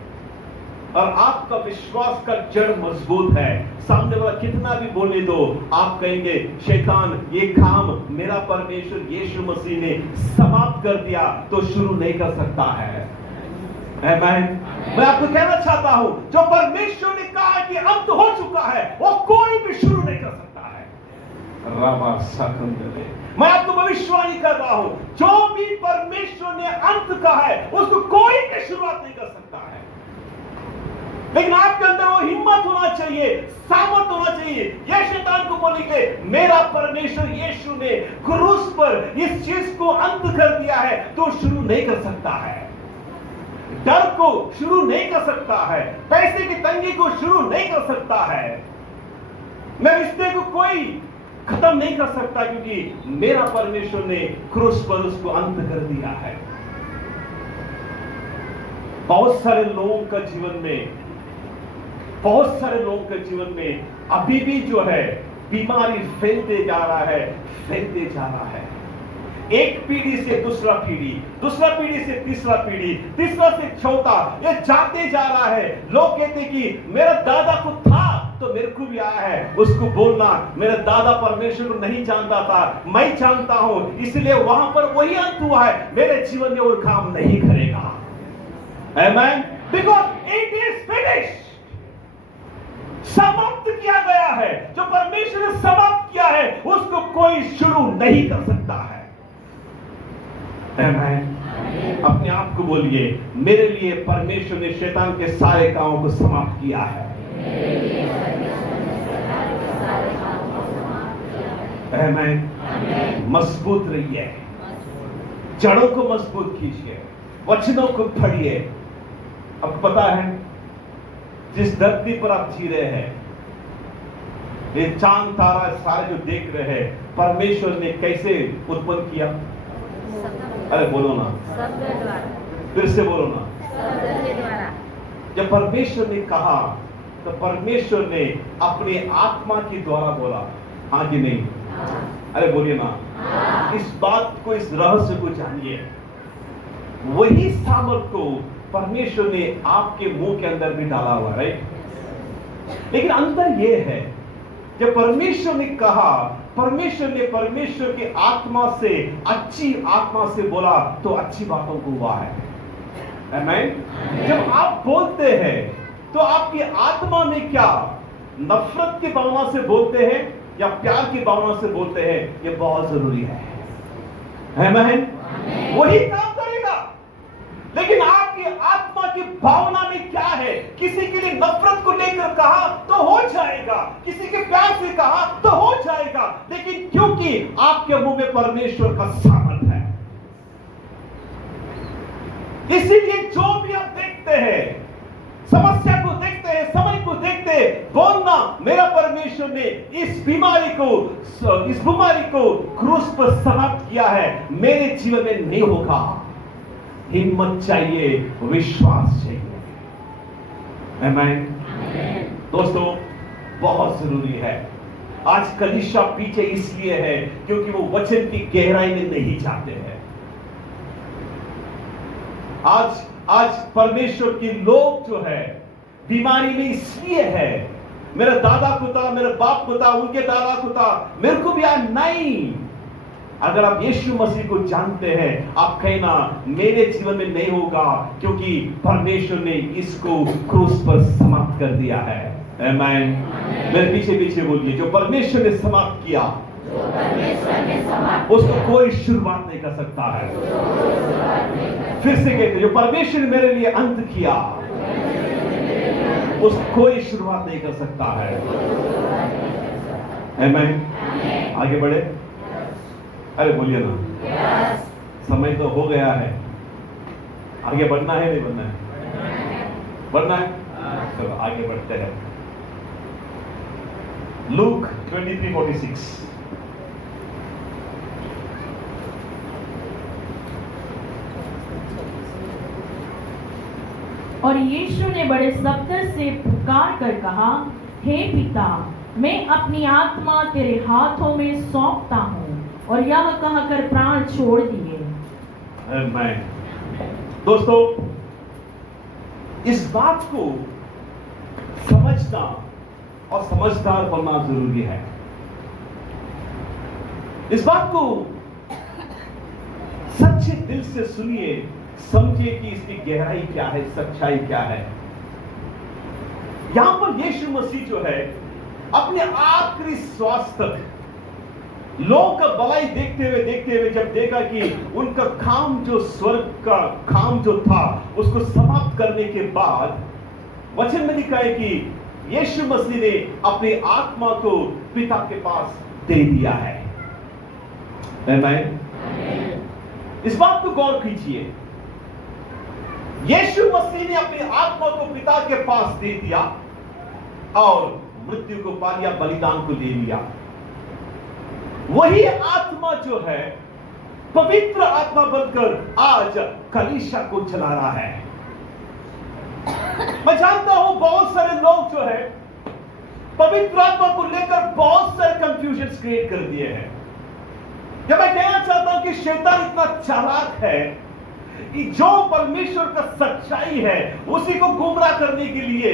और आपका विश्वास का जड़ मजबूत है, सामने वाला कितना भी बोलने दो, आप कहेंगे शैतान ये काम मेरा परमेश्वर यीशु मसीह ने समाप्त कर दिया, तो शुरू नहीं कर सकता है। आमीन। मैं आपको कहना चाहता हूं, जो परमेश्वर ने कहा कि अंत हो चुका है, वो कोई भी शुरू नहीं कर सकता है। मैं आपको भविष्यवाणी कर रहा हूं, जो भी परमेश्वर ने अंत कहा है उसको कोई भी शुरुआत नहीं कर सकता है। लेकिन आपके अंदर वो हिम्मत होना चाहिए, सामर्थ होना चाहिए, यह शैतान को बोलने के लिए मेरा परमेश्वर यीशु ने क्रूस पर इस चीज को अंत कर दिया है, तो शुरू नहीं कर सकता है। डर को शुरू नहीं कर सकता है, पैसे की तंगी को शुरू नहीं कर सकता है, मैं रिश्ते को कोई खत्म नहीं कर सकता, क्योंकि मेरा परमेश्वर ने क्रूस पर उसको अंत कर दिया है। बहुत सारे लोगों का जीवन में, बहुत सारे लोगों के जीवन में अभी भी जो है बीमारी फैलते जा रहा है, फैलते जा रहा है। एक पीढ़ी से दूसरा पीढ़ी, दूसरा पीढ़ी से तीसरा पीढ़ी, तीसरा से चौथा, ये जाते जा रहा है। लोग कहते कि मेरा दादा को था तो मेरे को भी आया है, उसको बोलना मेरा दादा परमेश्वर को नहीं जानता था, मैं जानता हूं, इसलिए वहां पर वही अंत हुआ है, मेरे जीवन में और काम नहीं करेगा। आमीन। Because it is finished. समाप्त किया गया है, जो परमेश्वर ने समाप्त किया है उसको कोई शुरू नहीं कर सकता है। आमीन। अपने आप को बोलिए, मेरे लिए परमेश्वर ने शैतान के सारे कामों को समाप्त किया है। आमीन। मजबूत रहिए, जड़ों को मजबूत कीजिए, वचनों को पढ़िए। अब पता है जिस धरती पर आप जी रहे हैं, ये चांद तारा सारे जो देख रहे हैं, परमेश्वर ने कैसे उत्पन्न किया? अरे बोलो ना, फिर से बोलो ना। जब परमेश्वर ने कहा तो परमेश्वर ने अपने आत्मा के द्वारा बोला, हाँ कि नहीं? अरे बोलिए ना। इस बात को, इस रहस्य को जानिए। वही सामर्थ को परमेश्वर ने आपके मुंह के अंदर भी डाला हुआ है। लेकिन अंतर यह है, जब परमेश्वर ने कहा, परमेश्वर ने परमेश्वर की आत्मा से, अच्छी आत्मा से बोला, तो अच्छी बातों को हुआ है। आमीन। जब आप बोलते हैं तो आपकी आत्मा में क्या नफरत की भावना से बोलते हैं या प्यार की भावना से बोलते हैं, यह बहुत जरूरी है। आमीन। वही काम करेगा। लेकिन आपकी आत्मा की भावना में क्या है? किसी के लिए नफरत को लेकर कहा तो हो जाएगा, किसी के प्यार से कहा तो हो जाएगा, लेकिन क्योंकि आपके मुंह में परमेश्वर का सामर्थ है, इसीलिए जो भी आप देखते हैं, समस्या को देखते हैं, समय को देखते बोलना, मेरा परमेश्वर ने इस बीमारी को क्रूस पर समाप्त किया है, मेरे जीवन में नहीं होगा। हिम्मत चाहिए, विश्वास चाहिए। आमीन। दोस्तों, बहुत जरूरी है। आज कलीसिया पीछे इसलिए है क्योंकि वो वचन की गहराई में नहीं जाते हैं। आज परमेश्वर के लोग जो है बीमारी में इसलिए है, मेरा दादा को था, मेरे बाप को था, उनके दादा को था, मेरे को भी आज नहीं। अगर आप यीशु मसीह को जानते हैं, आप कहना मेरे जीवन में नहीं होगा क्योंकि परमेश्वर ने इसको क्रूस पर समाप्त कर दिया है। आमीन। मेरे पीछे पीछे बोलिए, जो परमेश्वर ने समाप्त किया उसको कोई शुरुआत नहीं कर सकता है। फिर से कहते, जो परमेश्वर ने मेरे लिए अंत किया उसको कोई शुरुआत नहीं कर सकता है। आमीन। आगे बढ़े। अरे बोलिए ना, समय तो हो गया है, आगे बढ़ना है नहीं बढ़ना है? बढ़ना है। चलो आगे बढ़ते हैं। लूक 23:46। और यीशु ने बड़े शब्द से पुकार कर कहा, हे पिता, मैं अपनी आत्मा तेरे हाथों में सौंपता हूँ। और यह कहकर प्राण छोड़ दिए। आमीन। दोस्तों, इस बात को समझना और समझदार बनना जरूरी है। इस बात को सच्चे दिल से सुनिए, समझिए कि इसकी गहराई क्या है, सच्चाई क्या है। यहां पर यीशु मसीह जो है अपने आखिरी श्वास तक लोग का भलाई देखते हुए जब देखा कि उनका काम, जो स्वर्ग का काम जो था, उसको समाप्त करने के बाद वचन में लिखा है कि यीशु मसीह ने अपनी आत्मा को पिता के पास दे दिया है। आमीन। इस बात को गौर कीजिए, यीशु मसीह ने अपनी आत्मा को पिता के पास दे दिया और मृत्यु को पा लिया, बलिदान को ले लिया। वही आत्मा जो है पवित्र आत्मा बनकर आज कलीसिया को चला रहा है। मैं जानता हूं बहुत सारे लोग जो है पवित्र आत्मा को लेकर बहुत सारे कंफ्यूजन क्रिएट कर दिए हैं। जब मैं कहना चाहता हूं कि शैतान इतना चालाक है कि जो परमेश्वर का सच्चाई है उसी को गुमराह करने के लिए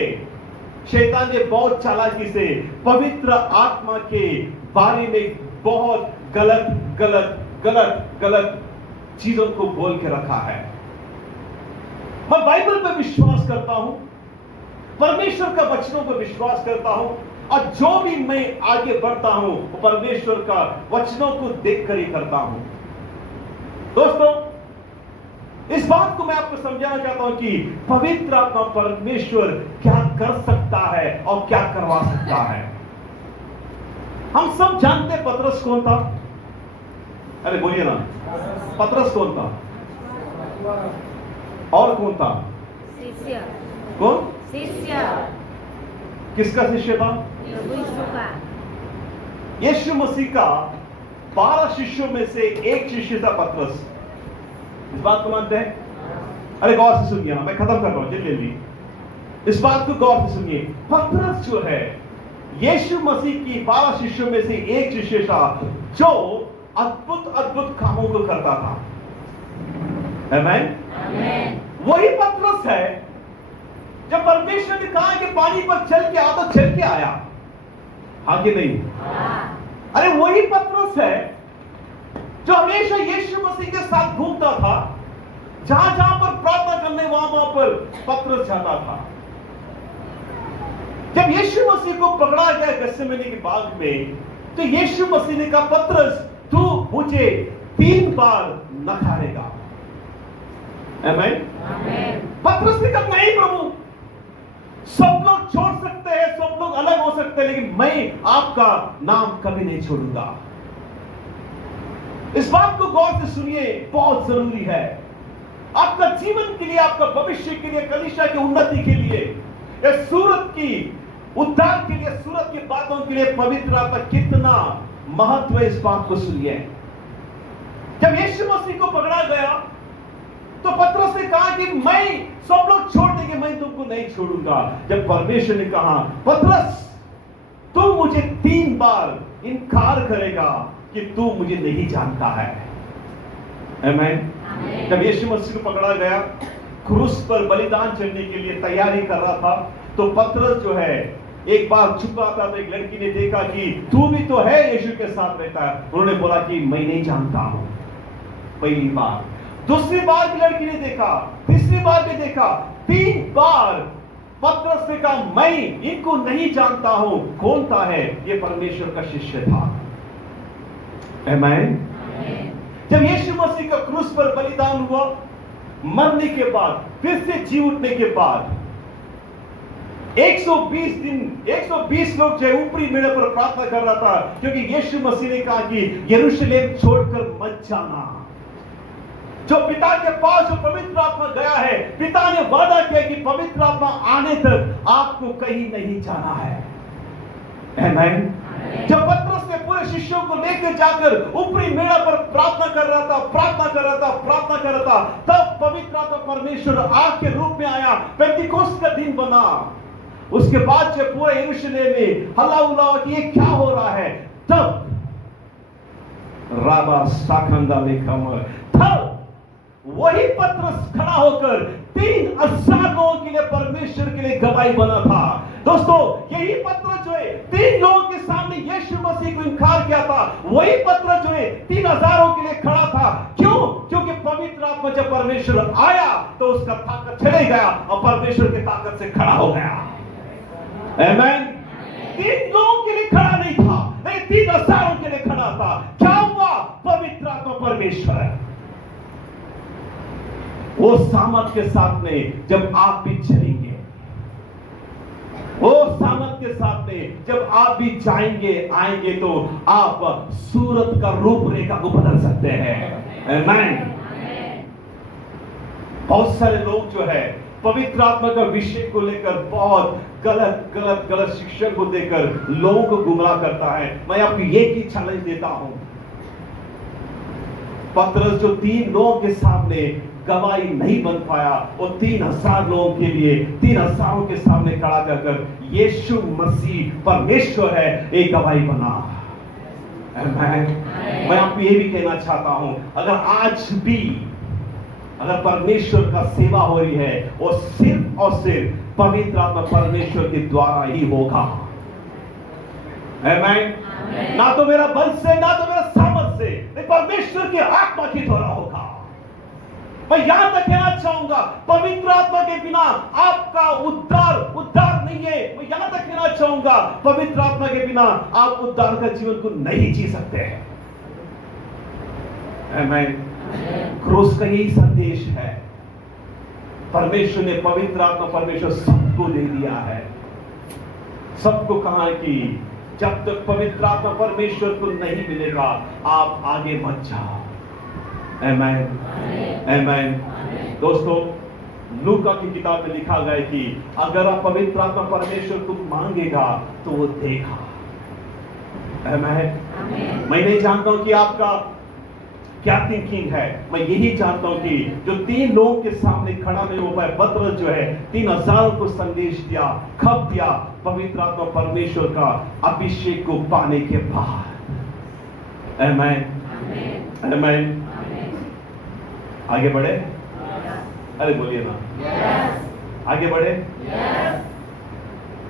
शैतान ने बहुत चालाकी से पवित्र आत्मा के बारे में बहुत गलत चीजों को बोल के रखा है। मैं बाइबल पर विश्वास करता हूं, परमेश्वर का वचनों पर विश्वास करता हूं, और जो भी मैं आगे बढ़ता हूं वो परमेश्वर का वचनों को देखकर ही करता हूं। दोस्तों, इस बात को मैं आपको समझाना चाहता हूं कि पवित्र आत्मा परमेश्वर क्या कर सकता है और क्या करवा सकता है। हम सब जानते हैं पतरस कौन था। अरे बोलिए ना, पतरस कौन था और कौन था? शिष्य। कौन? शिष्य। किसका शिष्य था? यीशु मसीह का 12 शिष्यों में से एक शिष्य था पतरस। इस बात को मानते हैं? अरे गौर से सुनिए, मैं खत्म कर रहा हूं जल्दी। इस बात को गौर से सुनिए, पतरस जो है यीशु मसीह की 12 शिष्यों में से एक शिष्य था जो अद्भुत कामों को करता था। आमीन। वही पतरस है जब परमेश्वर ने कहा कि पानी पर चल के आ तो चल के आया, हाँ कि नहीं? अरे वही पतरस है जो हमेशा यीशु मसीह के साथ घूमता था, जहां जहां पर प्रार्थना करने वहां पर पतरस जाता था। जब यीशु मसीह को पकड़ा गया गethसेमनी के बाग में, तो यीशु मसीह ने कहा, पतरस तू मुझे 3 बार नकारेगा। आमीन। पतरस ने कहा, नहीं प्रभु, सब लोग छोड़ सकते हैं, सब लोग अलग हो सकते हैं, लेकिन मैं आपका नाम कभी नहीं छोड़ूंगा। इस बात को गौर से सुनिए, बहुत जरूरी है आपका जीवन के लिए, आपका भविष्य के लिए, कलीसिया की उन्नति के लिए। ये सूरत की उद्धार के लिए, सूरत की बातों के लिए पवित्र आत्मा कितना महत्व है, इस बात को सुनिए। जब यीशु मसीह को पकड़ा गया तो पतरस ने कहा कि मैं सब लोग छोड़ देंगे, मैं तुमको नहीं छोड़ूंगा। जब परमेश्वर ने कहा पतरस तू मुझे 3 बार इनकार करेगा कि तू मुझे नहीं जानता है। आमीन। जब यीशु मसीह को पकड़ा गया, क्रूस पर बलिदान चढ़ने के लिए तैयारी कर रहा था, तो पतरस जो है एक बार छुपा था, तो एक लड़की ने देखा कि तू भी तो है यीशु के साथ रहता है। उन्होंने बोला कि मैं नहीं जानता हूं। पहली बार, दूसरी बार भी लड़की ने देखा, तीसरी बार भी देखा, 3 बार पतरस ने कहा मैं इनको नहीं जानता हूं, कौन था है? ये परमेश्वर का शिष्य था। आमीन। जब यीशु मसीह का क्रूस पर बलिदान हुआ, मरने के बाद, फिर से जी उठने के बाद 120 दिन 120 लोग जो ऊपरी मेढ़े पर प्रार्थना कर रहा था, क्योंकि यीशु मसीह ने कहा कि यरूशलेम छोड़कर मत जाना। जो पिता के पास जो पवित्र आत्मा गया है, पिता ने वादा किया कि पवित्र आत्मा आने तक आपको कहीं नहीं जाना है। आमीन। जब पतरस ने पूरे शिष्यों को लेकर जाकर ऊपरी मेढ़ा पर प्रार्थना कर रहा था, तब पवित्र आत्मा परमेश्वर आग के रूप में आया। पेंतिकोस्त का दिन बना। उसके बाद जब पूरे यरूशलेम में हल्ला उल्ला कि ये क्या हो रहा है, तब राबा साखंदा में कमर, तब वही पतरस खड़ा होकर 3000 लोगों के लिए, परमेश्वर के लिए गवाही बना था। दोस्तों, यही पतरस जो है 3 लोगों के सामने यीशु मसीह को इनकार किया था, वही पतरस जो है 3000 के लिए खड़ा था। क्यों? क्योंकि पवित्र आत्मा जब परमेश्वर आया तो उसका ताकत चले गया और परमेश्वर की ताकत से खड़ा हो गया। आमीन। 3 लोगों के लिए खड़ा नहीं था, लेकिन 3000 के लिए खड़ा था। क्या हुआ? पवित्र आत्मा परमेश्वर वो सामर्थ के साथ में जब आप भी चलेंगे, वो सामर्थ के साथ में जब आप भी जाएंगे आएंगे, तो आप सूरत का रूपरेखा को बदल सकते हैं। आमीन। बहुत सारे लोग जो है पवित्र आत्मा का विषय को लेकर बहुत गलत शिक्षण को देकर लोगों को गुमराह करता है। मैं आपको एक ही चैलेंज देता हूं। पतरस जो 3 लोगों के सामने गवाही नहीं बन पाया, वो 3000 लोगों के लिए 3000 के सामने खड़ा कर यीशु मसीह परमेश्वर है, एक गवाही बना। मैं आपको ये भी कहना चाहता हूं, अगर आज भी अगर परमेश्वर का सेवा हो रही है, वो सिर्फ और सिर्फ पवित्र आत्मा परमेश्वर के द्वारा ही होगा। आमीन। ना तो मेरा बल से, ना तो मेरा सामर्थ से, लेकिन परमेश्वर की आत्मा के द्वारा होगा। मैं याद रखना चाहूंगा, पवित्र आत्मा के बिना आपका उद्धार नहीं है। मैं याद रखना चाहूंगा, पवित्र आत्मा के बिना आप उद्धार का जीवन को नहीं जी सकते हैं। आमीन। क्रूस का यही संदेश है। परमेश्वर ने पवित्र आत्मा परमेश्वर सबको दे दिया है। सबको कहा है कि जब तक पवित्र आत्मा परमेश्वर को नहीं मिलेगा, आप आगे मत जाओ। आमीन। आमीन। दोस्तों, लूका की किताब में लिखा गया कि अगर आप पवित्र आत्मा परमेश्वर को मांगेगा तो वो देगा। आमीन। मैं नहीं जानता हूं कि आपका क्या थिंकिंग है। मैं यही जानता हूं कि जो 3 लोगों के सामने खड़ा नहीं हो पाए, पतरस जो है 3000 को संदेश दिया। कब दिया? पवित्र आत्मा परमेश्वर का अभिषेक को पाने के बाद। आमीन। आमीन। आगे बढ़े? अरे बोलिए ना। आगे बढ़े?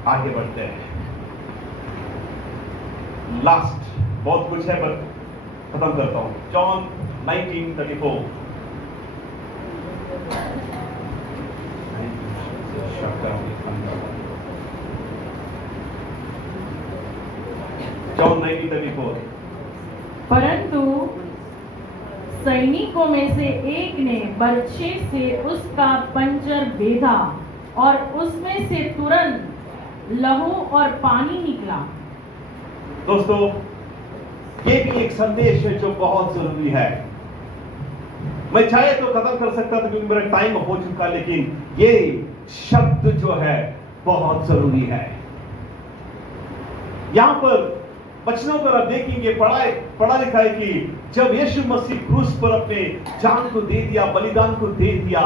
आगे बढ़ते हैं। लास्ट बहुत कुछ है पर खत्म करता हूं। जॉन 19:34। जॉन 19:34। परंतु सैनिकों में से एक ने बर्छे से उसका पंजर बेधा और उसमें से तुरंत लहू और पानी निकला। दोस्तों, ये भी एक संदेश है जो बहुत जरूरी है। मैं चाहे तो खत्म कर सकता था क्योंकि मेरा टाइम हो चुका, लेकिन ये शब्द जो है बहुत जरूरी है। यहां पर वचनों पर आप देखेंगे, पढ़ा लिखा है कि जब यीशु मसीह क्रूस पर अपने जान को दे दिया, बलिदान को दे दिया,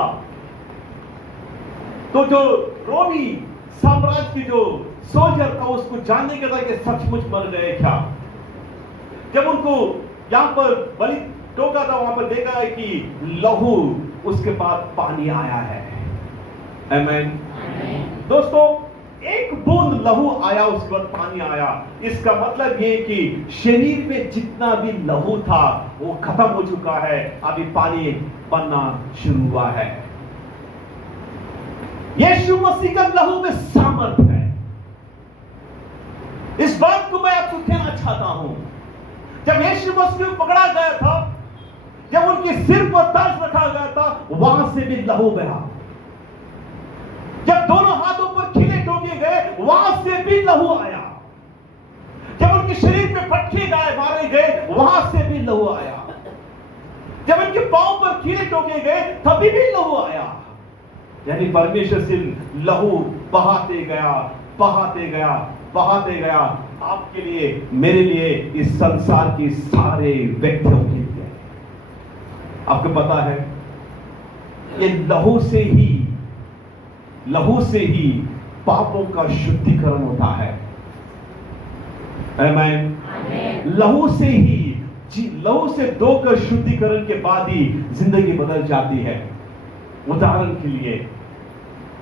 तो जो रोमी साम्राज्य की जो सोल्जर था उसको जानने के था कि सचमुच मर गए क्या। जब उनको यहां पर बलि टोका था, वहां पर देखा है कि लहू, उसके बाद पानी आया है। आमीन। दोस्तों, एक बूंद लहू आया, उसके बाद पानी आया। इसका मतलब ये कि शरीर में जितना भी लहू था वो खत्म हो चुका है, अभी पानी बनना शुरू हुआ है। यीशु मसीह का लहू में सामर्थ है। इस बात को मैं आपको कहना चाहता हूं। जब यीशु मसीह को पकड़ा गया था, जब उनके सिर पर ताज रखा गया था, वहां से भी लहू बहा। जब दोनों हाथों पर खीले ठोके गए, वहां से भी लहू आया। जब उनके शरीर में फटके गए, मारे गए, वहां से भी लहू आया। जब उनके पांव पर खीले ठोके गए, तभी भी लहू आया। यानी परमेश्वर से लहू बहाते गया, बहाते गया, बहाते गया, आपके लिए, मेरे लिए, इस संसार के सारे व्यक्तियों के लिए। आपको पता है, ये लहू से ही पापों का शुद्धिकरण होता है। आमीन। लहू से धोकर शुद्धिकरण के बाद ही जिंदगी बदल जाती है। उदाहरण के लिए,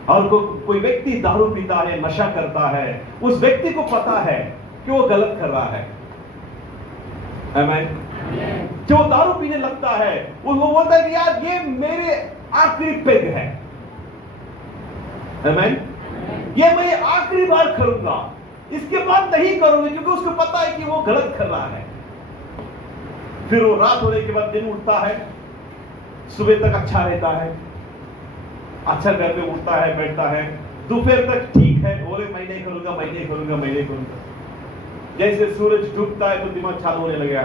और कोई व्यक्ति दारू पीता है, नशा करता है, उस व्यक्ति को पता है कि वो गलत कर रहा है। आमीन। जो दारू पीने लगता है, वो बोलता है कि यार ये मेरे आखिरी पेग है। आमीन। ये मैं आखिरी बार करूंगा, इसके बाद नहीं करूंगा, क्योंकि उसको पता है कि वो गलत कर रहा है। फिर वो रात होने के बाद दिन उठता है, सुबह तक अच्छा रहता है, अच्छा घर में उठता है, बैठता है, दोपहर तक ठीक है, बोले मैं नहीं करूंगा, मैं नहीं करूंगा, मैं नहीं करूंगा। जैसे सूरज डूबता है तो दिमाग चालू होने लगेगा,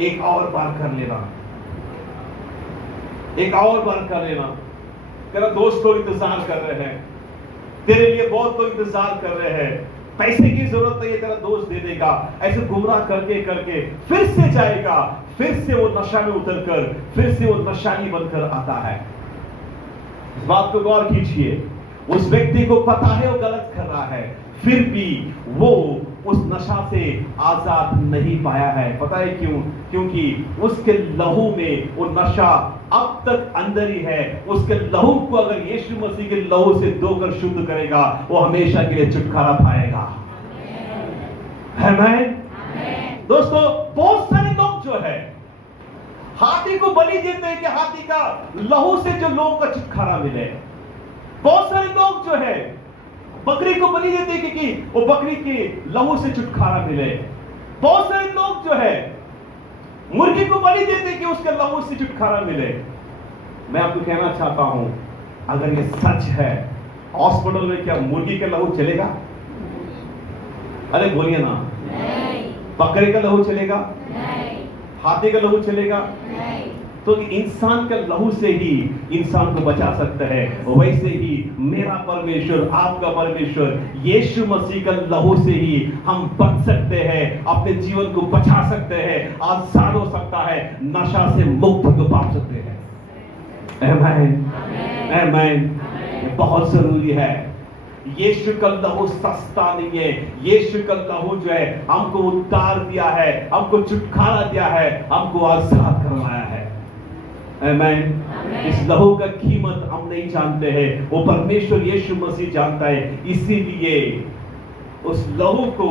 एक और बार कर लेना, एक और बार कर लेना। तेरा दोस्त लोग इंतजार कर रहे हैं, तेरे लिए बहुत लोग इंतजार कर रहे हैं, पैसे की जरूरत नहीं है, तेरा दोस्त दे देगा। ऐसे गुमराह करके करके फिर से जाएगा, फिर से वो नशा में उतरकर फिर से वो नशानी बनकर आता है। इस बात को गौर कीजिए, उस व्यक्ति को पता है वो गलत कर रहा है, फिर भी वो उस नशा से आजाद नहीं पाया है। पता है क्यों? क्योंकि उसके लहू में वो नशा अब तक अंदर ही है। उसके लहू को अगर यीशु मसीह के लहू से धोकर शुद्ध करेगा, वो हमेशा के लिए छुटकारा पाएगा। आमीन। दोस्तों, बहुत सारे लोग जो है हाथी को बलि देते हैं कि हाथी का लहू से जो लोगों का छुटकारा मिले। बहुत सारे लोग जो है बकरी को बलि देते हैं कि वो बकरी के लहू से छुटकारा मिले। बहुत सारे लोग जो है मुर्गी को बलि देते हैं कि उसके लहू से छुटकारा मिले। मैं आपको कहना चाहता हूं, अगर ये सच है, हॉस्पिटल में क्या मुर्गी का लहू चलेगा? अरे बोलिए ना, नहीं। बकरी का लहू चलेगा? नहीं। हाथी का लहू चलेगा? नहीं। तो इंसान का लहू से ही इंसान को बचा सकता है। वैसे ही मेरा परमेश्वर, आपका परमेश्वर, यीशु मसीह का लहू से ही हम बच सकते हैं, अपने जीवन को बचा सकते हैं, आजाद हो सकता है, नशा से मुक्त हो पा सकते हैं। आमीन। आमीन। बहुत जरूरी है। यीशु का लहू सस्ता नहीं है। यीशु का लहू जो है हमको उद्धार दिया है, हमको छुटकारा दिया है, हमको आजाद करवाया है। आमीन। इस लहू का कीमत हम नहीं जानते हैं, वो परमेश्वर यीशु मसीह जानता है। इसीलिए उस लहू को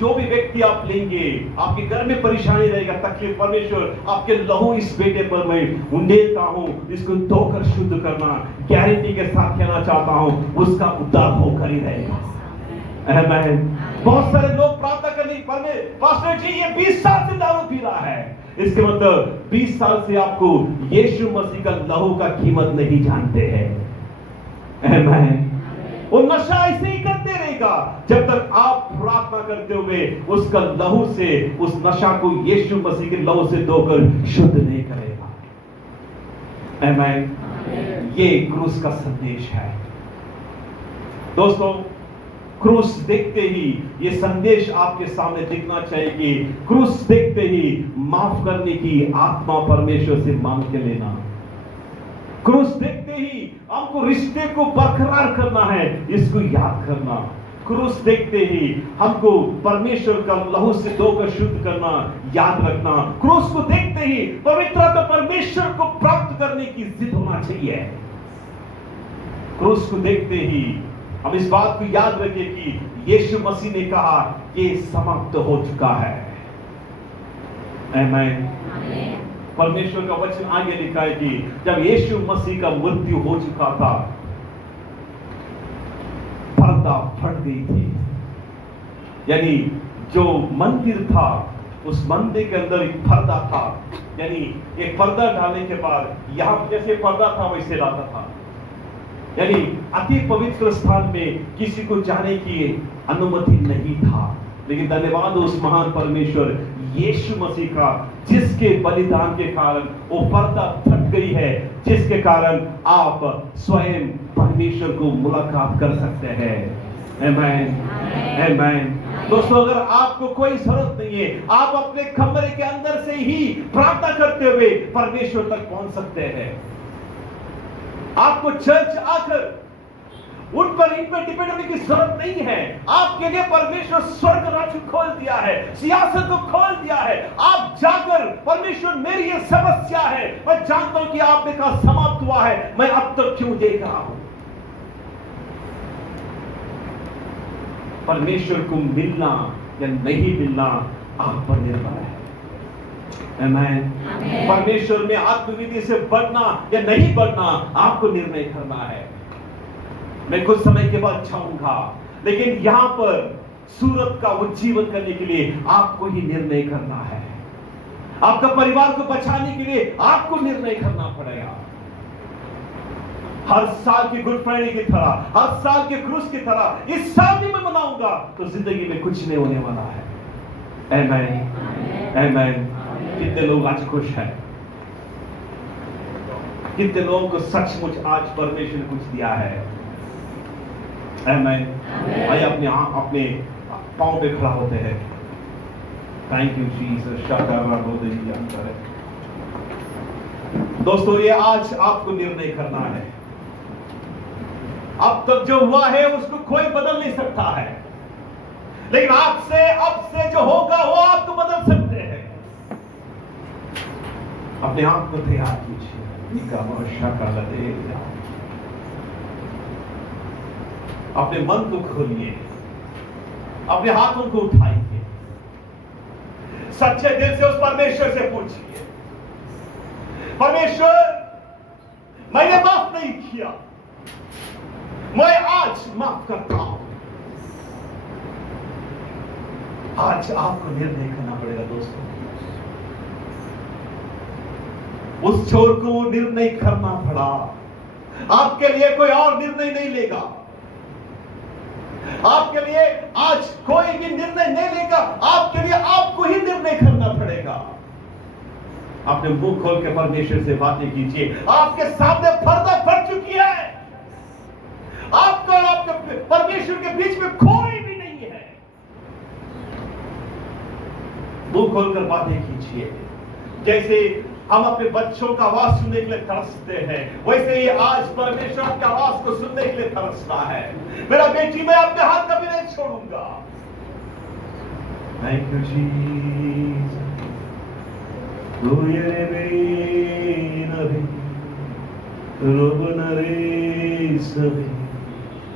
जो भी व्यक्ति आप लेंगे, आपके घर में परेशानी रहेगा, तकलीफ, परमेश्वर आपके लहू इस बेटे पर मैं उंडेलता हूं, इसको धोकर शुद्ध करना, गारंटी के साथ कहना चाहता हूं, उसका उद्धार होकर ही रहेगा। आमीन। बहुत सारे लोग प्रार्थना करने पास्टर जी ये 20 साल से दारू पी रहा है, इसके मतलब 20 साल से आपको यीशु मसीह का लहू का कीमत नहीं जानते हैं। आमीन। वो नशा ऐसे ही करते रहेगा जब तक आप प्रार्थना करते हुए उसका लहू से, उस नशा को यीशु मसीह के लहू से धोकर शुद्ध नहीं करेगा। आमीन। ये क्रूस का संदेश है। दोस्तों, क्रूस देखते ही ये संदेश आपके सामने दिखना चाहिए कि क्रूस देखते ही माफ करने की आत्मा परमेश्वर से मांग के लेना। क्रूस देखते ही हमको रिश्ते को बरकरार करना है, इसको याद करना। क्रूस देखते ही हमको परमेश्वर का लहू से धोकर शुद्ध करना याद रखना। क्रूस को देखते ही पवित्रता परमेश्वर को प्राप्त करने की जिद होना चाहिए। क्रूस को देखते ही हम इस बात को याद रखें कि यीशु मसीह ने कहा कि समाप्त हो चुका है। आमीन। परमेश्वर का वचन आगे लिखा है कि जब यीशु मसीह का मृत्यु हो चुका था, पर्दा फट गई थी। यानी जो मंदिर था, उस मंदिर के अंदर एक पर्दा था। यानी एक पर्दा डालने के बाद यहां जैसे पर्दा था वैसे रहता था। यानी अति पवित्र स्थान में किसी को जाने की अनुमति नहीं था। लेकिन धन्यवाद उस महान परमेश्वर यीशु मसीह का, जिसके बलिदान के कारण वो पर्दा फट गई है, जिसके कारण आप स्वयं परमेश्वर को मुलाकात कर सकते हैं। आमीन, आमीन। दोस्तों, अगर आपको कोई जरूरत नहीं है, आप अपने कमरे के अंदर से ही प्रार्थना करते हुए परमेश्वर तक पहुंच सकते हैं। आपको चर्च आकर उन पर इन पर डिपेंड होने की जरूरत नहीं है। आपके लिए परमेश्वर स्वर्ग राज्य खोल दिया है, सियासत को खोल दिया है। आप जाकर परमेश्वर, मेरी ये समस्या है, मैं जानता हूं कि आपने कहा समाप्त हुआ है, मैं अब तक क्यों देख रहा हूं। परमेश्वर को मिलना या नहीं मिलना आप पर निर्भर है। आमीन। परमेश्वर में आत्मविधि से बढ़ना या नहीं बढ़ना आपको निर्णय करना है। मैं कुछ समय के बाद जाऊंगा, लेकिन यहां पर सूरत का उज्जीवन करने के लिए आपको ही निर्णय करना है। आपका परिवार को बचाने के लिए आपको निर्णय करना पड़ेगा। हर साल की गुड फ्राइडे की तरह, हर साल के क्रूस की तरह इस साल भी मैं मनाऊंगा तो जिंदगी में कुछ नहीं होने वाला है। आमीन, आमीन। कितने लोग आज खुश हैं? कितने लोगों को सचमुच आज परमेश्वर ने कुछ दिया है? आमीन। आइए अपने पांव पे खड़ा होते हैं। Thank you Jesus. दोस्तों, ये आज आपको निर्णय करना है। अब तक जो हुआ है उसको कोई बदल नहीं सकता है, लेकिन अब से जो होगा वो आपको बदल सकते हैं। अपने आप को तैयार कीजिए। अपने मन को खोलिए, अपने हाथों को उठाइए, सच्चे दिल से उस परमेश्वर से पूछिए, परमेश्वर मैंने माफ नहीं किया, मैं आज माफ करता हूं। आज आपको निर्णय करना पड़ेगा दोस्तों। उस छोर को निर्णय करना पड़ा। आपके लिए कोई और निर्णय नहीं लेगा। आपके लिए आज कोई भी निर्णय नहीं लेगा। आपके लिए आपको ही निर्णय करना पड़ेगा। अपने मुंह खोल के परमेश्वर से बातें कीजिए। आपके सामने पर्दा फट चुकी है। आपका और आपके परमेश्वर के बीच में कोई भी नहीं है। मुंह खोलकर बातें कीजिए। जैसे हम अपने बच्चों का आवाज सुनने के लिए तरसते हैं, वैसे ही आज परमेश्वर की आवाज को सुनने के लिए तरसता है। मेरा बेटी, मैं आपके हाथ कभी नहीं छोड़ूंगा। Thank you Jesus.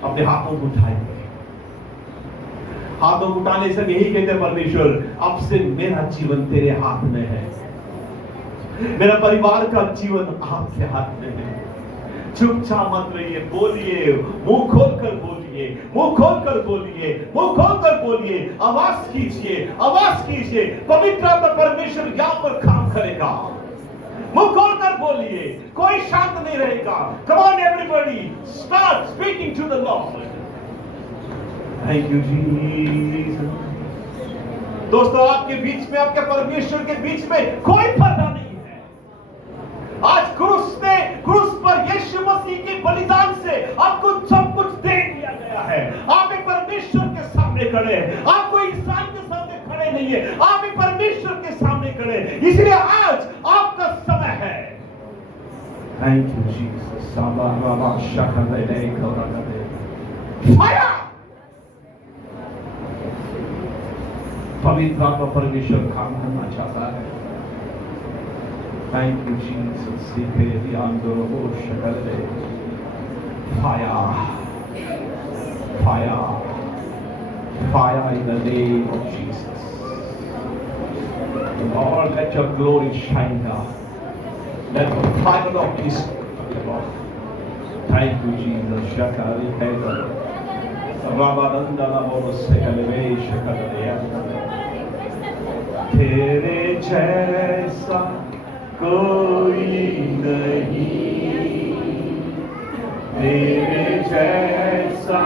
अपने हाथों को उठाएंगे। हाथों को उठाने से यही कहते हैं, परमेश्वर अब से मेरा जीवन तेरे हाथ में है, मेरा परिवार का जीवन आपके हाथ में है। चुपचाप मत रहिए, बोलिए, मुंह खोलकर बोलिए, मुंह खोलकर बोलिए, मुंह खोलकर बोलिए, आवाज कीजिए, आवाज कीजिए। पवित्र आत्मा परमेश्वर यहां पर काम करेगा। मुंह खोलकर बोलिए, कोई शांत नहीं रहेगा। Come on everybody, start speaking to the Lord. Thank you Jesus. दोस्तों, आपके बीच में, आपके परमेश्वर के बीच में कोई पर्दा नहीं है। आज क्रूस पर यीशु मसीह के बलिदान से आपको सब कुछ दे दिया गया है। आप एक परमेश्वर खड़े हैं, आप कोई इंसान के सामने खड़े नहीं है, आप एक परमेश्वर के सामने खड़े हैं। इसलिए आज आपका समय है। Thank you Jesus. साबा राबा शकले कौरगदे फाया। पवित्र आत्मा परमेश्वर काम करना चाहता है। Thank you Jesus. सीखे ध्यान दो वो शकले फाया fire, fire in the name of Jesus. Lord, let your glory shine down. Let the fire of His Lord. Thank you, Jesus. Shakari Hega. Rabadanda Namo Sekaleve Shakadayanda. तेरे जैसा कोई नहीं, तेरे जैसा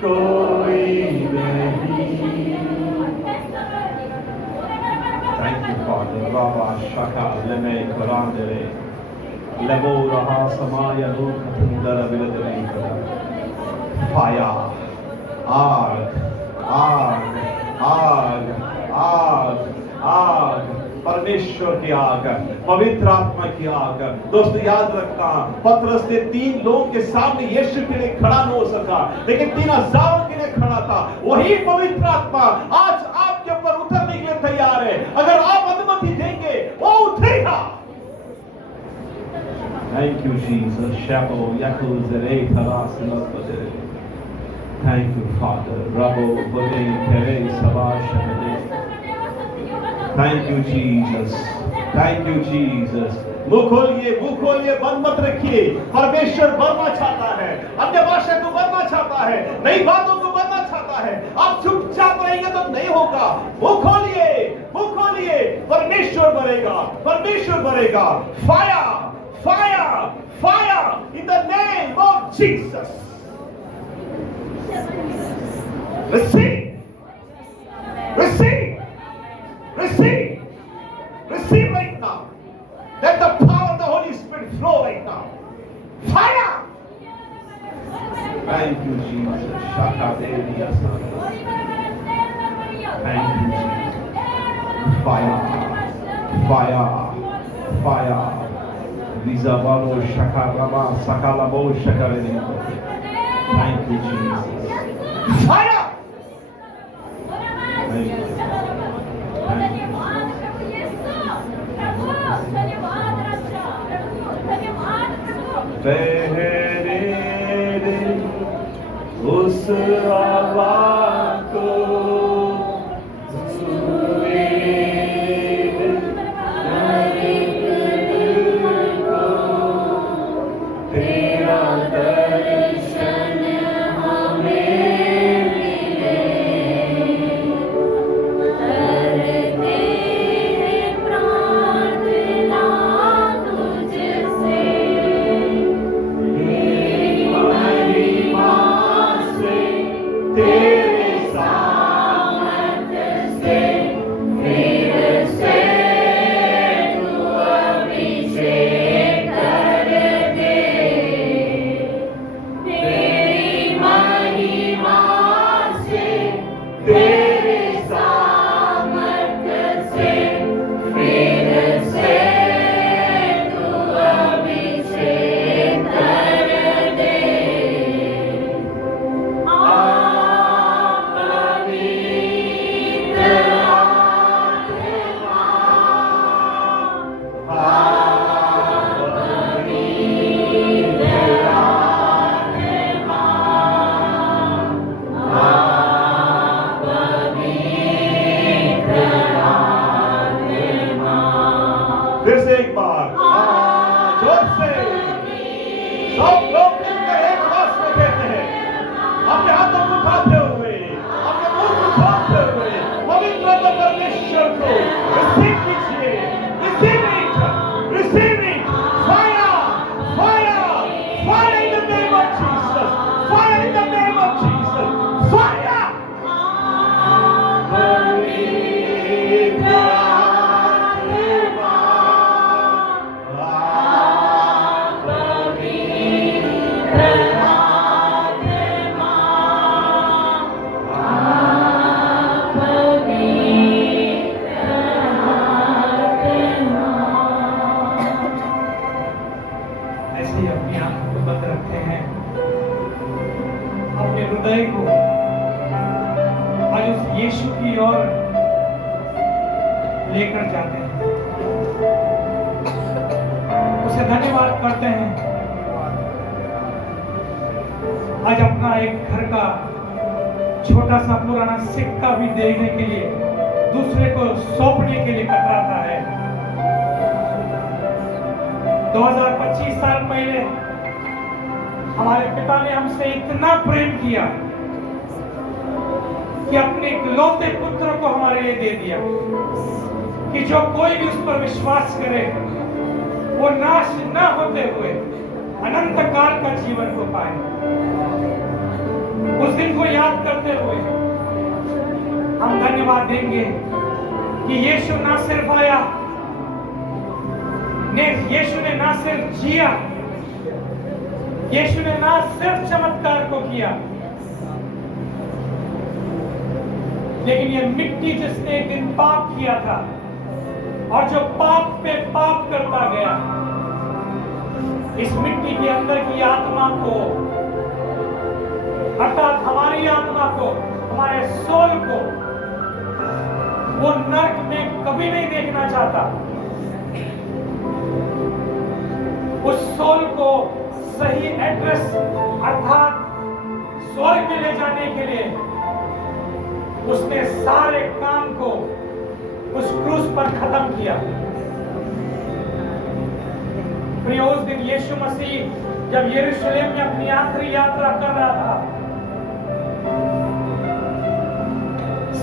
कोई नहीं। Thank you, Father. Rabba Shaka Leme Korandere Lebo Raha Samaya Lokatundara Viladere. Fire, आग, आग, आग, आग, आग, परमेश्वर की आग, पवित्र आत्मा की आग। दोस्तों याद रखना, पतरस ने 3 लोगों के सामने यीशु के लिए खड़ा न हो सका, लेकिन 3,000 के लिए खड़ा था। वही पवित्र आत्मा आज आपके ऊपर उतरने के लिए तैयार है। अगर आप अनुमति देंगे वो उठेगा। Thank you Jesus. शबो याकू जरे थरास नस्बदे। Thank you father. रबो बदे तेरे सबाश बदे। Thank you, Jesus. Thank you, Jesus. मुंह खोलिए, बंद मत रखिए। परमेश्वर बढ़ना चाहता है, अन्य भाषा को बढ़ना चाहता है, नई बातों को बढ़ना चाहता है। आप चुपचाप रहेंगे तो नहीं होगा। मुंह खोलिए, परमेश्वर बढ़ेगा, परमेश्वर बढ़ेगा। Fire, fire, fire in the name of Jesus. Receive, receive. Receive right now. Let the power of the Holy Spirit flow right now. Fire! Thank you, Jesus. Shaka Devi Asana. Thank you, Jesus. Fire, fire, fire. Vizabalo Shaka Rama Sakalabo Shakareni. Thank you, Jesus. Fire! Thank you. पहरे उस आवाज़ को सुने, हर एक दिल को तेरा दर्शन हमें मिले। करते हैं प्रार्थना तुझसे, महिमा से तेरे अपने हृदय को आज उस यीशु की ओर लेकर जाते हैं, उसे धन्यवाद करते हैं। आज अपना एक घर का छोटा सा पुराना सिक्का भी देने के लिए, दूसरे को सौंपने के लिए कतराता है। 2025 साल पहले हमारे पिता ने हमसे इतना प्रेम किया कि अपने इकलौते पुत्र को हमारे लिए दे दिया कि जो कोई भी उस पर विश्वास करे वो नाश न होते हुए अनंत काल का जीवन को पाए। उस दिन को याद करते हुए हम धन्यवाद देंगे कि यीशु ना सिर्फ आया, यीशु ने ना सिर्फ जिया, यीशु ने ना सिर्फ चमत्कार को किया, लेकिन ये मिट्टी जिसने एक दिन पाप किया था और जो पाप पे पाप करता गया, इस मिट्टी के अंदर की आत्मा को, अर्थात हमारी आत्मा को, हमारे सोल को वो नरक में कभी नहीं देखना चाहता। उस सोल को सही एड्रेस अर्थात स्वर्ग में ले जाने के लिए उसने सारे काम को उस क्रूस पर खत्म किया। प्रियो, उस दिन यीशु मसीह जब यरूशलेम में अपनी आखिरी यात्रा कर रहा था,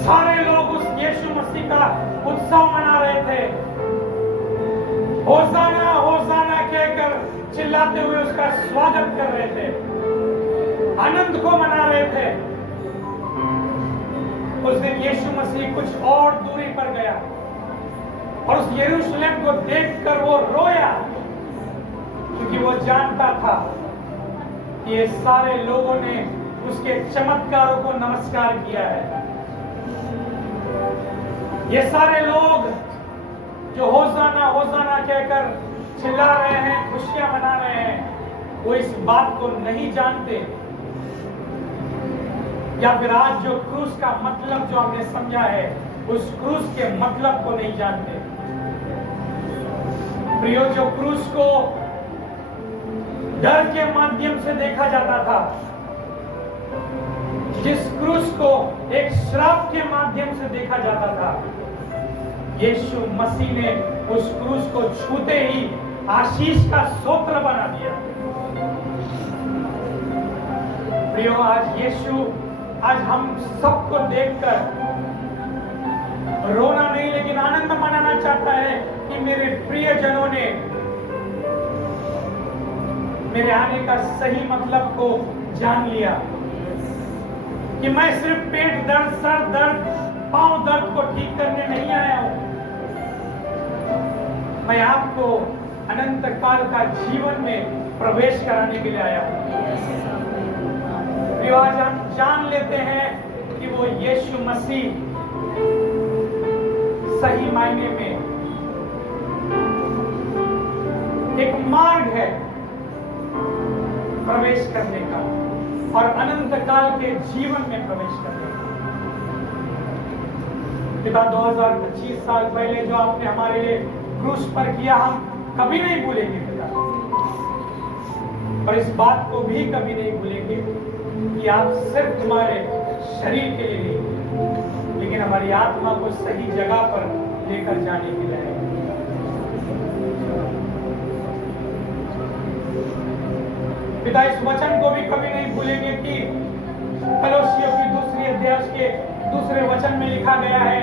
सारे लोग उस यीशु मसीह का उत्सव मना रहे थे, होसाना होसाना कहकर चिल्लाते हुए उसका स्वागत कर रहे थे, आनंद को मना रहे थे। उस दिन यीशु मसीह कुछ और दूरी पर गया और उस यरूशलेम को देखकर वो रोया, क्योंकि वो जानता था कि ये सारे लोगों ने उसके चमत्कारों को नमस्कार किया है। ये सारे लोग जो होसाना होसाना कहकर चिल्ला रहे हैं, खुशियां मना रहे हैं, वो इस बात को नहीं जानते, या फिर आज जो क्रूस का मतलब जो हमने समझा है, उस क्रूस के मतलब को नहीं जानते। प्रियो, जो क्रूस को डर के माध्यम से देखा जाता था, जिस क्रूस को एक श्राप के माध्यम से देखा जाता था, यीशु मसीह ने उस क्रूस को छूते ही आशीष का सोत्र बना दिया। प्रियो, आज हम सबको देखकर रोना नहीं लेकिन आनंद मनाना चाहता है कि मेरे प्रियजनों ने मेरे आने का सही मतलब को जान लिया, कि मैं सिर्फ पेट दर्द, सर दर्द, पांव दर्द को ठीक करने नहीं आया हूं, मैं आपको अनंत काल का जीवन में प्रवेश कराने के लिए आया हूं। आज हम जान लेते हैं कि वो यीशु मसीह सही मायने में एक मार्ग है प्रवेश करने का और अनंत काल के जीवन में प्रवेश करने का। पिता, 2025 साल पहले जो आपने हमारे लिए क्रूस पर किया, हम कभी नहीं भूलेंगे पिता, और इस बात को भी कभी नहीं भूलेंगे कि आप सिर्फ हमारे शरीर के लिए नहीं, लेकिन हमारी आत्मा को सही जगह पर लेकर जाने के लिए। पिता, इस वचन को भी कभी नहीं भूलेंगे कि कलोसियों की दूसरी अध्याय के दूसरे वचन में लिखा गया है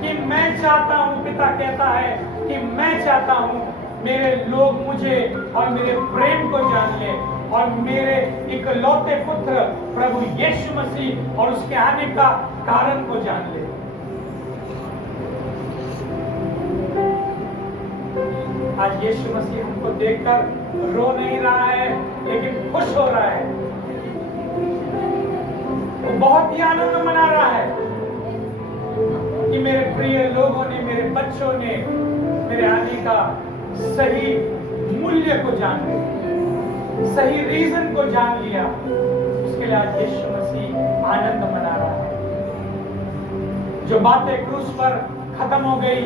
कि मैं चाहता हूं, पिता कहता है कि मैं चाहता हूं मेरे लोग मुझे और मेरे प्रेम को जान ले और मेरे इकलौते पुत्र प्रभु यीशु मसीह और उसके आने का कारण को जान ले। आज यीशु मसीह हमको देखकर रो नहीं रहा है, लेकिन खुश हो रहा है, वो बहुत ही आनंद मना रहा है कि मेरे प्रिय लोगों ने, मेरे बच्चों ने मेरे आने का सही मूल्य को जान लिया, सही रीजन को जान लिया, उसके लिए आज यीशु मसीह आनंद मना रहा है। जो बातें क्रूस पर खत्म हो गई,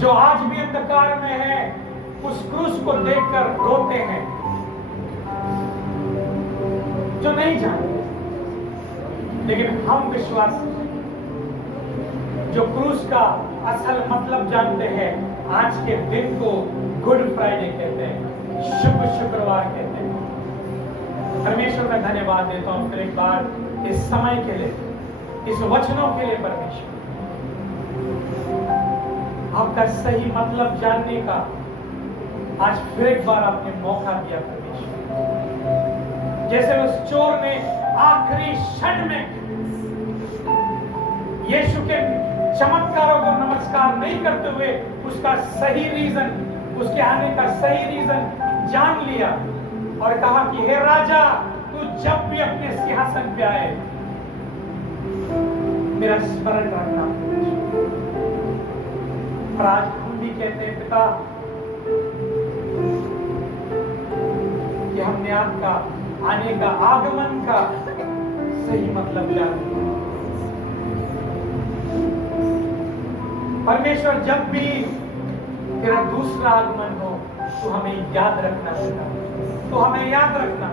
जो आज भी अंधकार में है, उस क्रूस को देखकर रोते हैं। जो नहीं जानते, लेकिन हम विश्वास जो क्रूस का असल मतलब जानते हैं, आज के दिन को गुड फ्राइडे कहते हैं, शुभ शुक्रवार कहते हैं। परमेश्वर मैं धन्यवाद देता हूं फिर एक बार इस समय के लिए, इस वचनों के लिए। परमेश्वर आपका सही मतलब जानने का आज फिर एक बार आपने मौका दिया परमेश्वर। जैसे उस चोर ने आखिरी क्षण में यीशु के चमत्कारों को नमस्कार नहीं करते हुए उसका सही रीजन, उसके आने का सही रीजन जान लिया और कहा कि हे राजा, तू जब भी अपने सिंहासन पे आए मेरा स्मरण रखना। और आज हम भी कहते हैं पिता कि हमने आपका आने का, आगमन का सही मतलब जाना। परमेश्वर जब भी तेरा दूसरा आगमन हो तो हमें याद रखना पिता, तो हमें याद रखना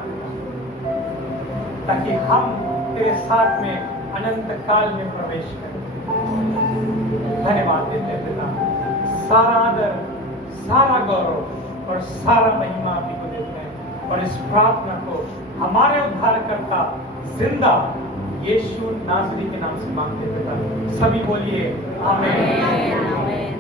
ताकि हम तेरे साथ में अनंत काल में प्रवेश करें। धन्यवाद देते पिता, सारा आदर, सारा गौरव और सारा महिमा आपको देते हैं। और इस प्रार्थना को हमारे उद्धारकर्ता जिंदा यीशु नासरी के नाम से मांगते पिता। सभी बोलिए आमीन।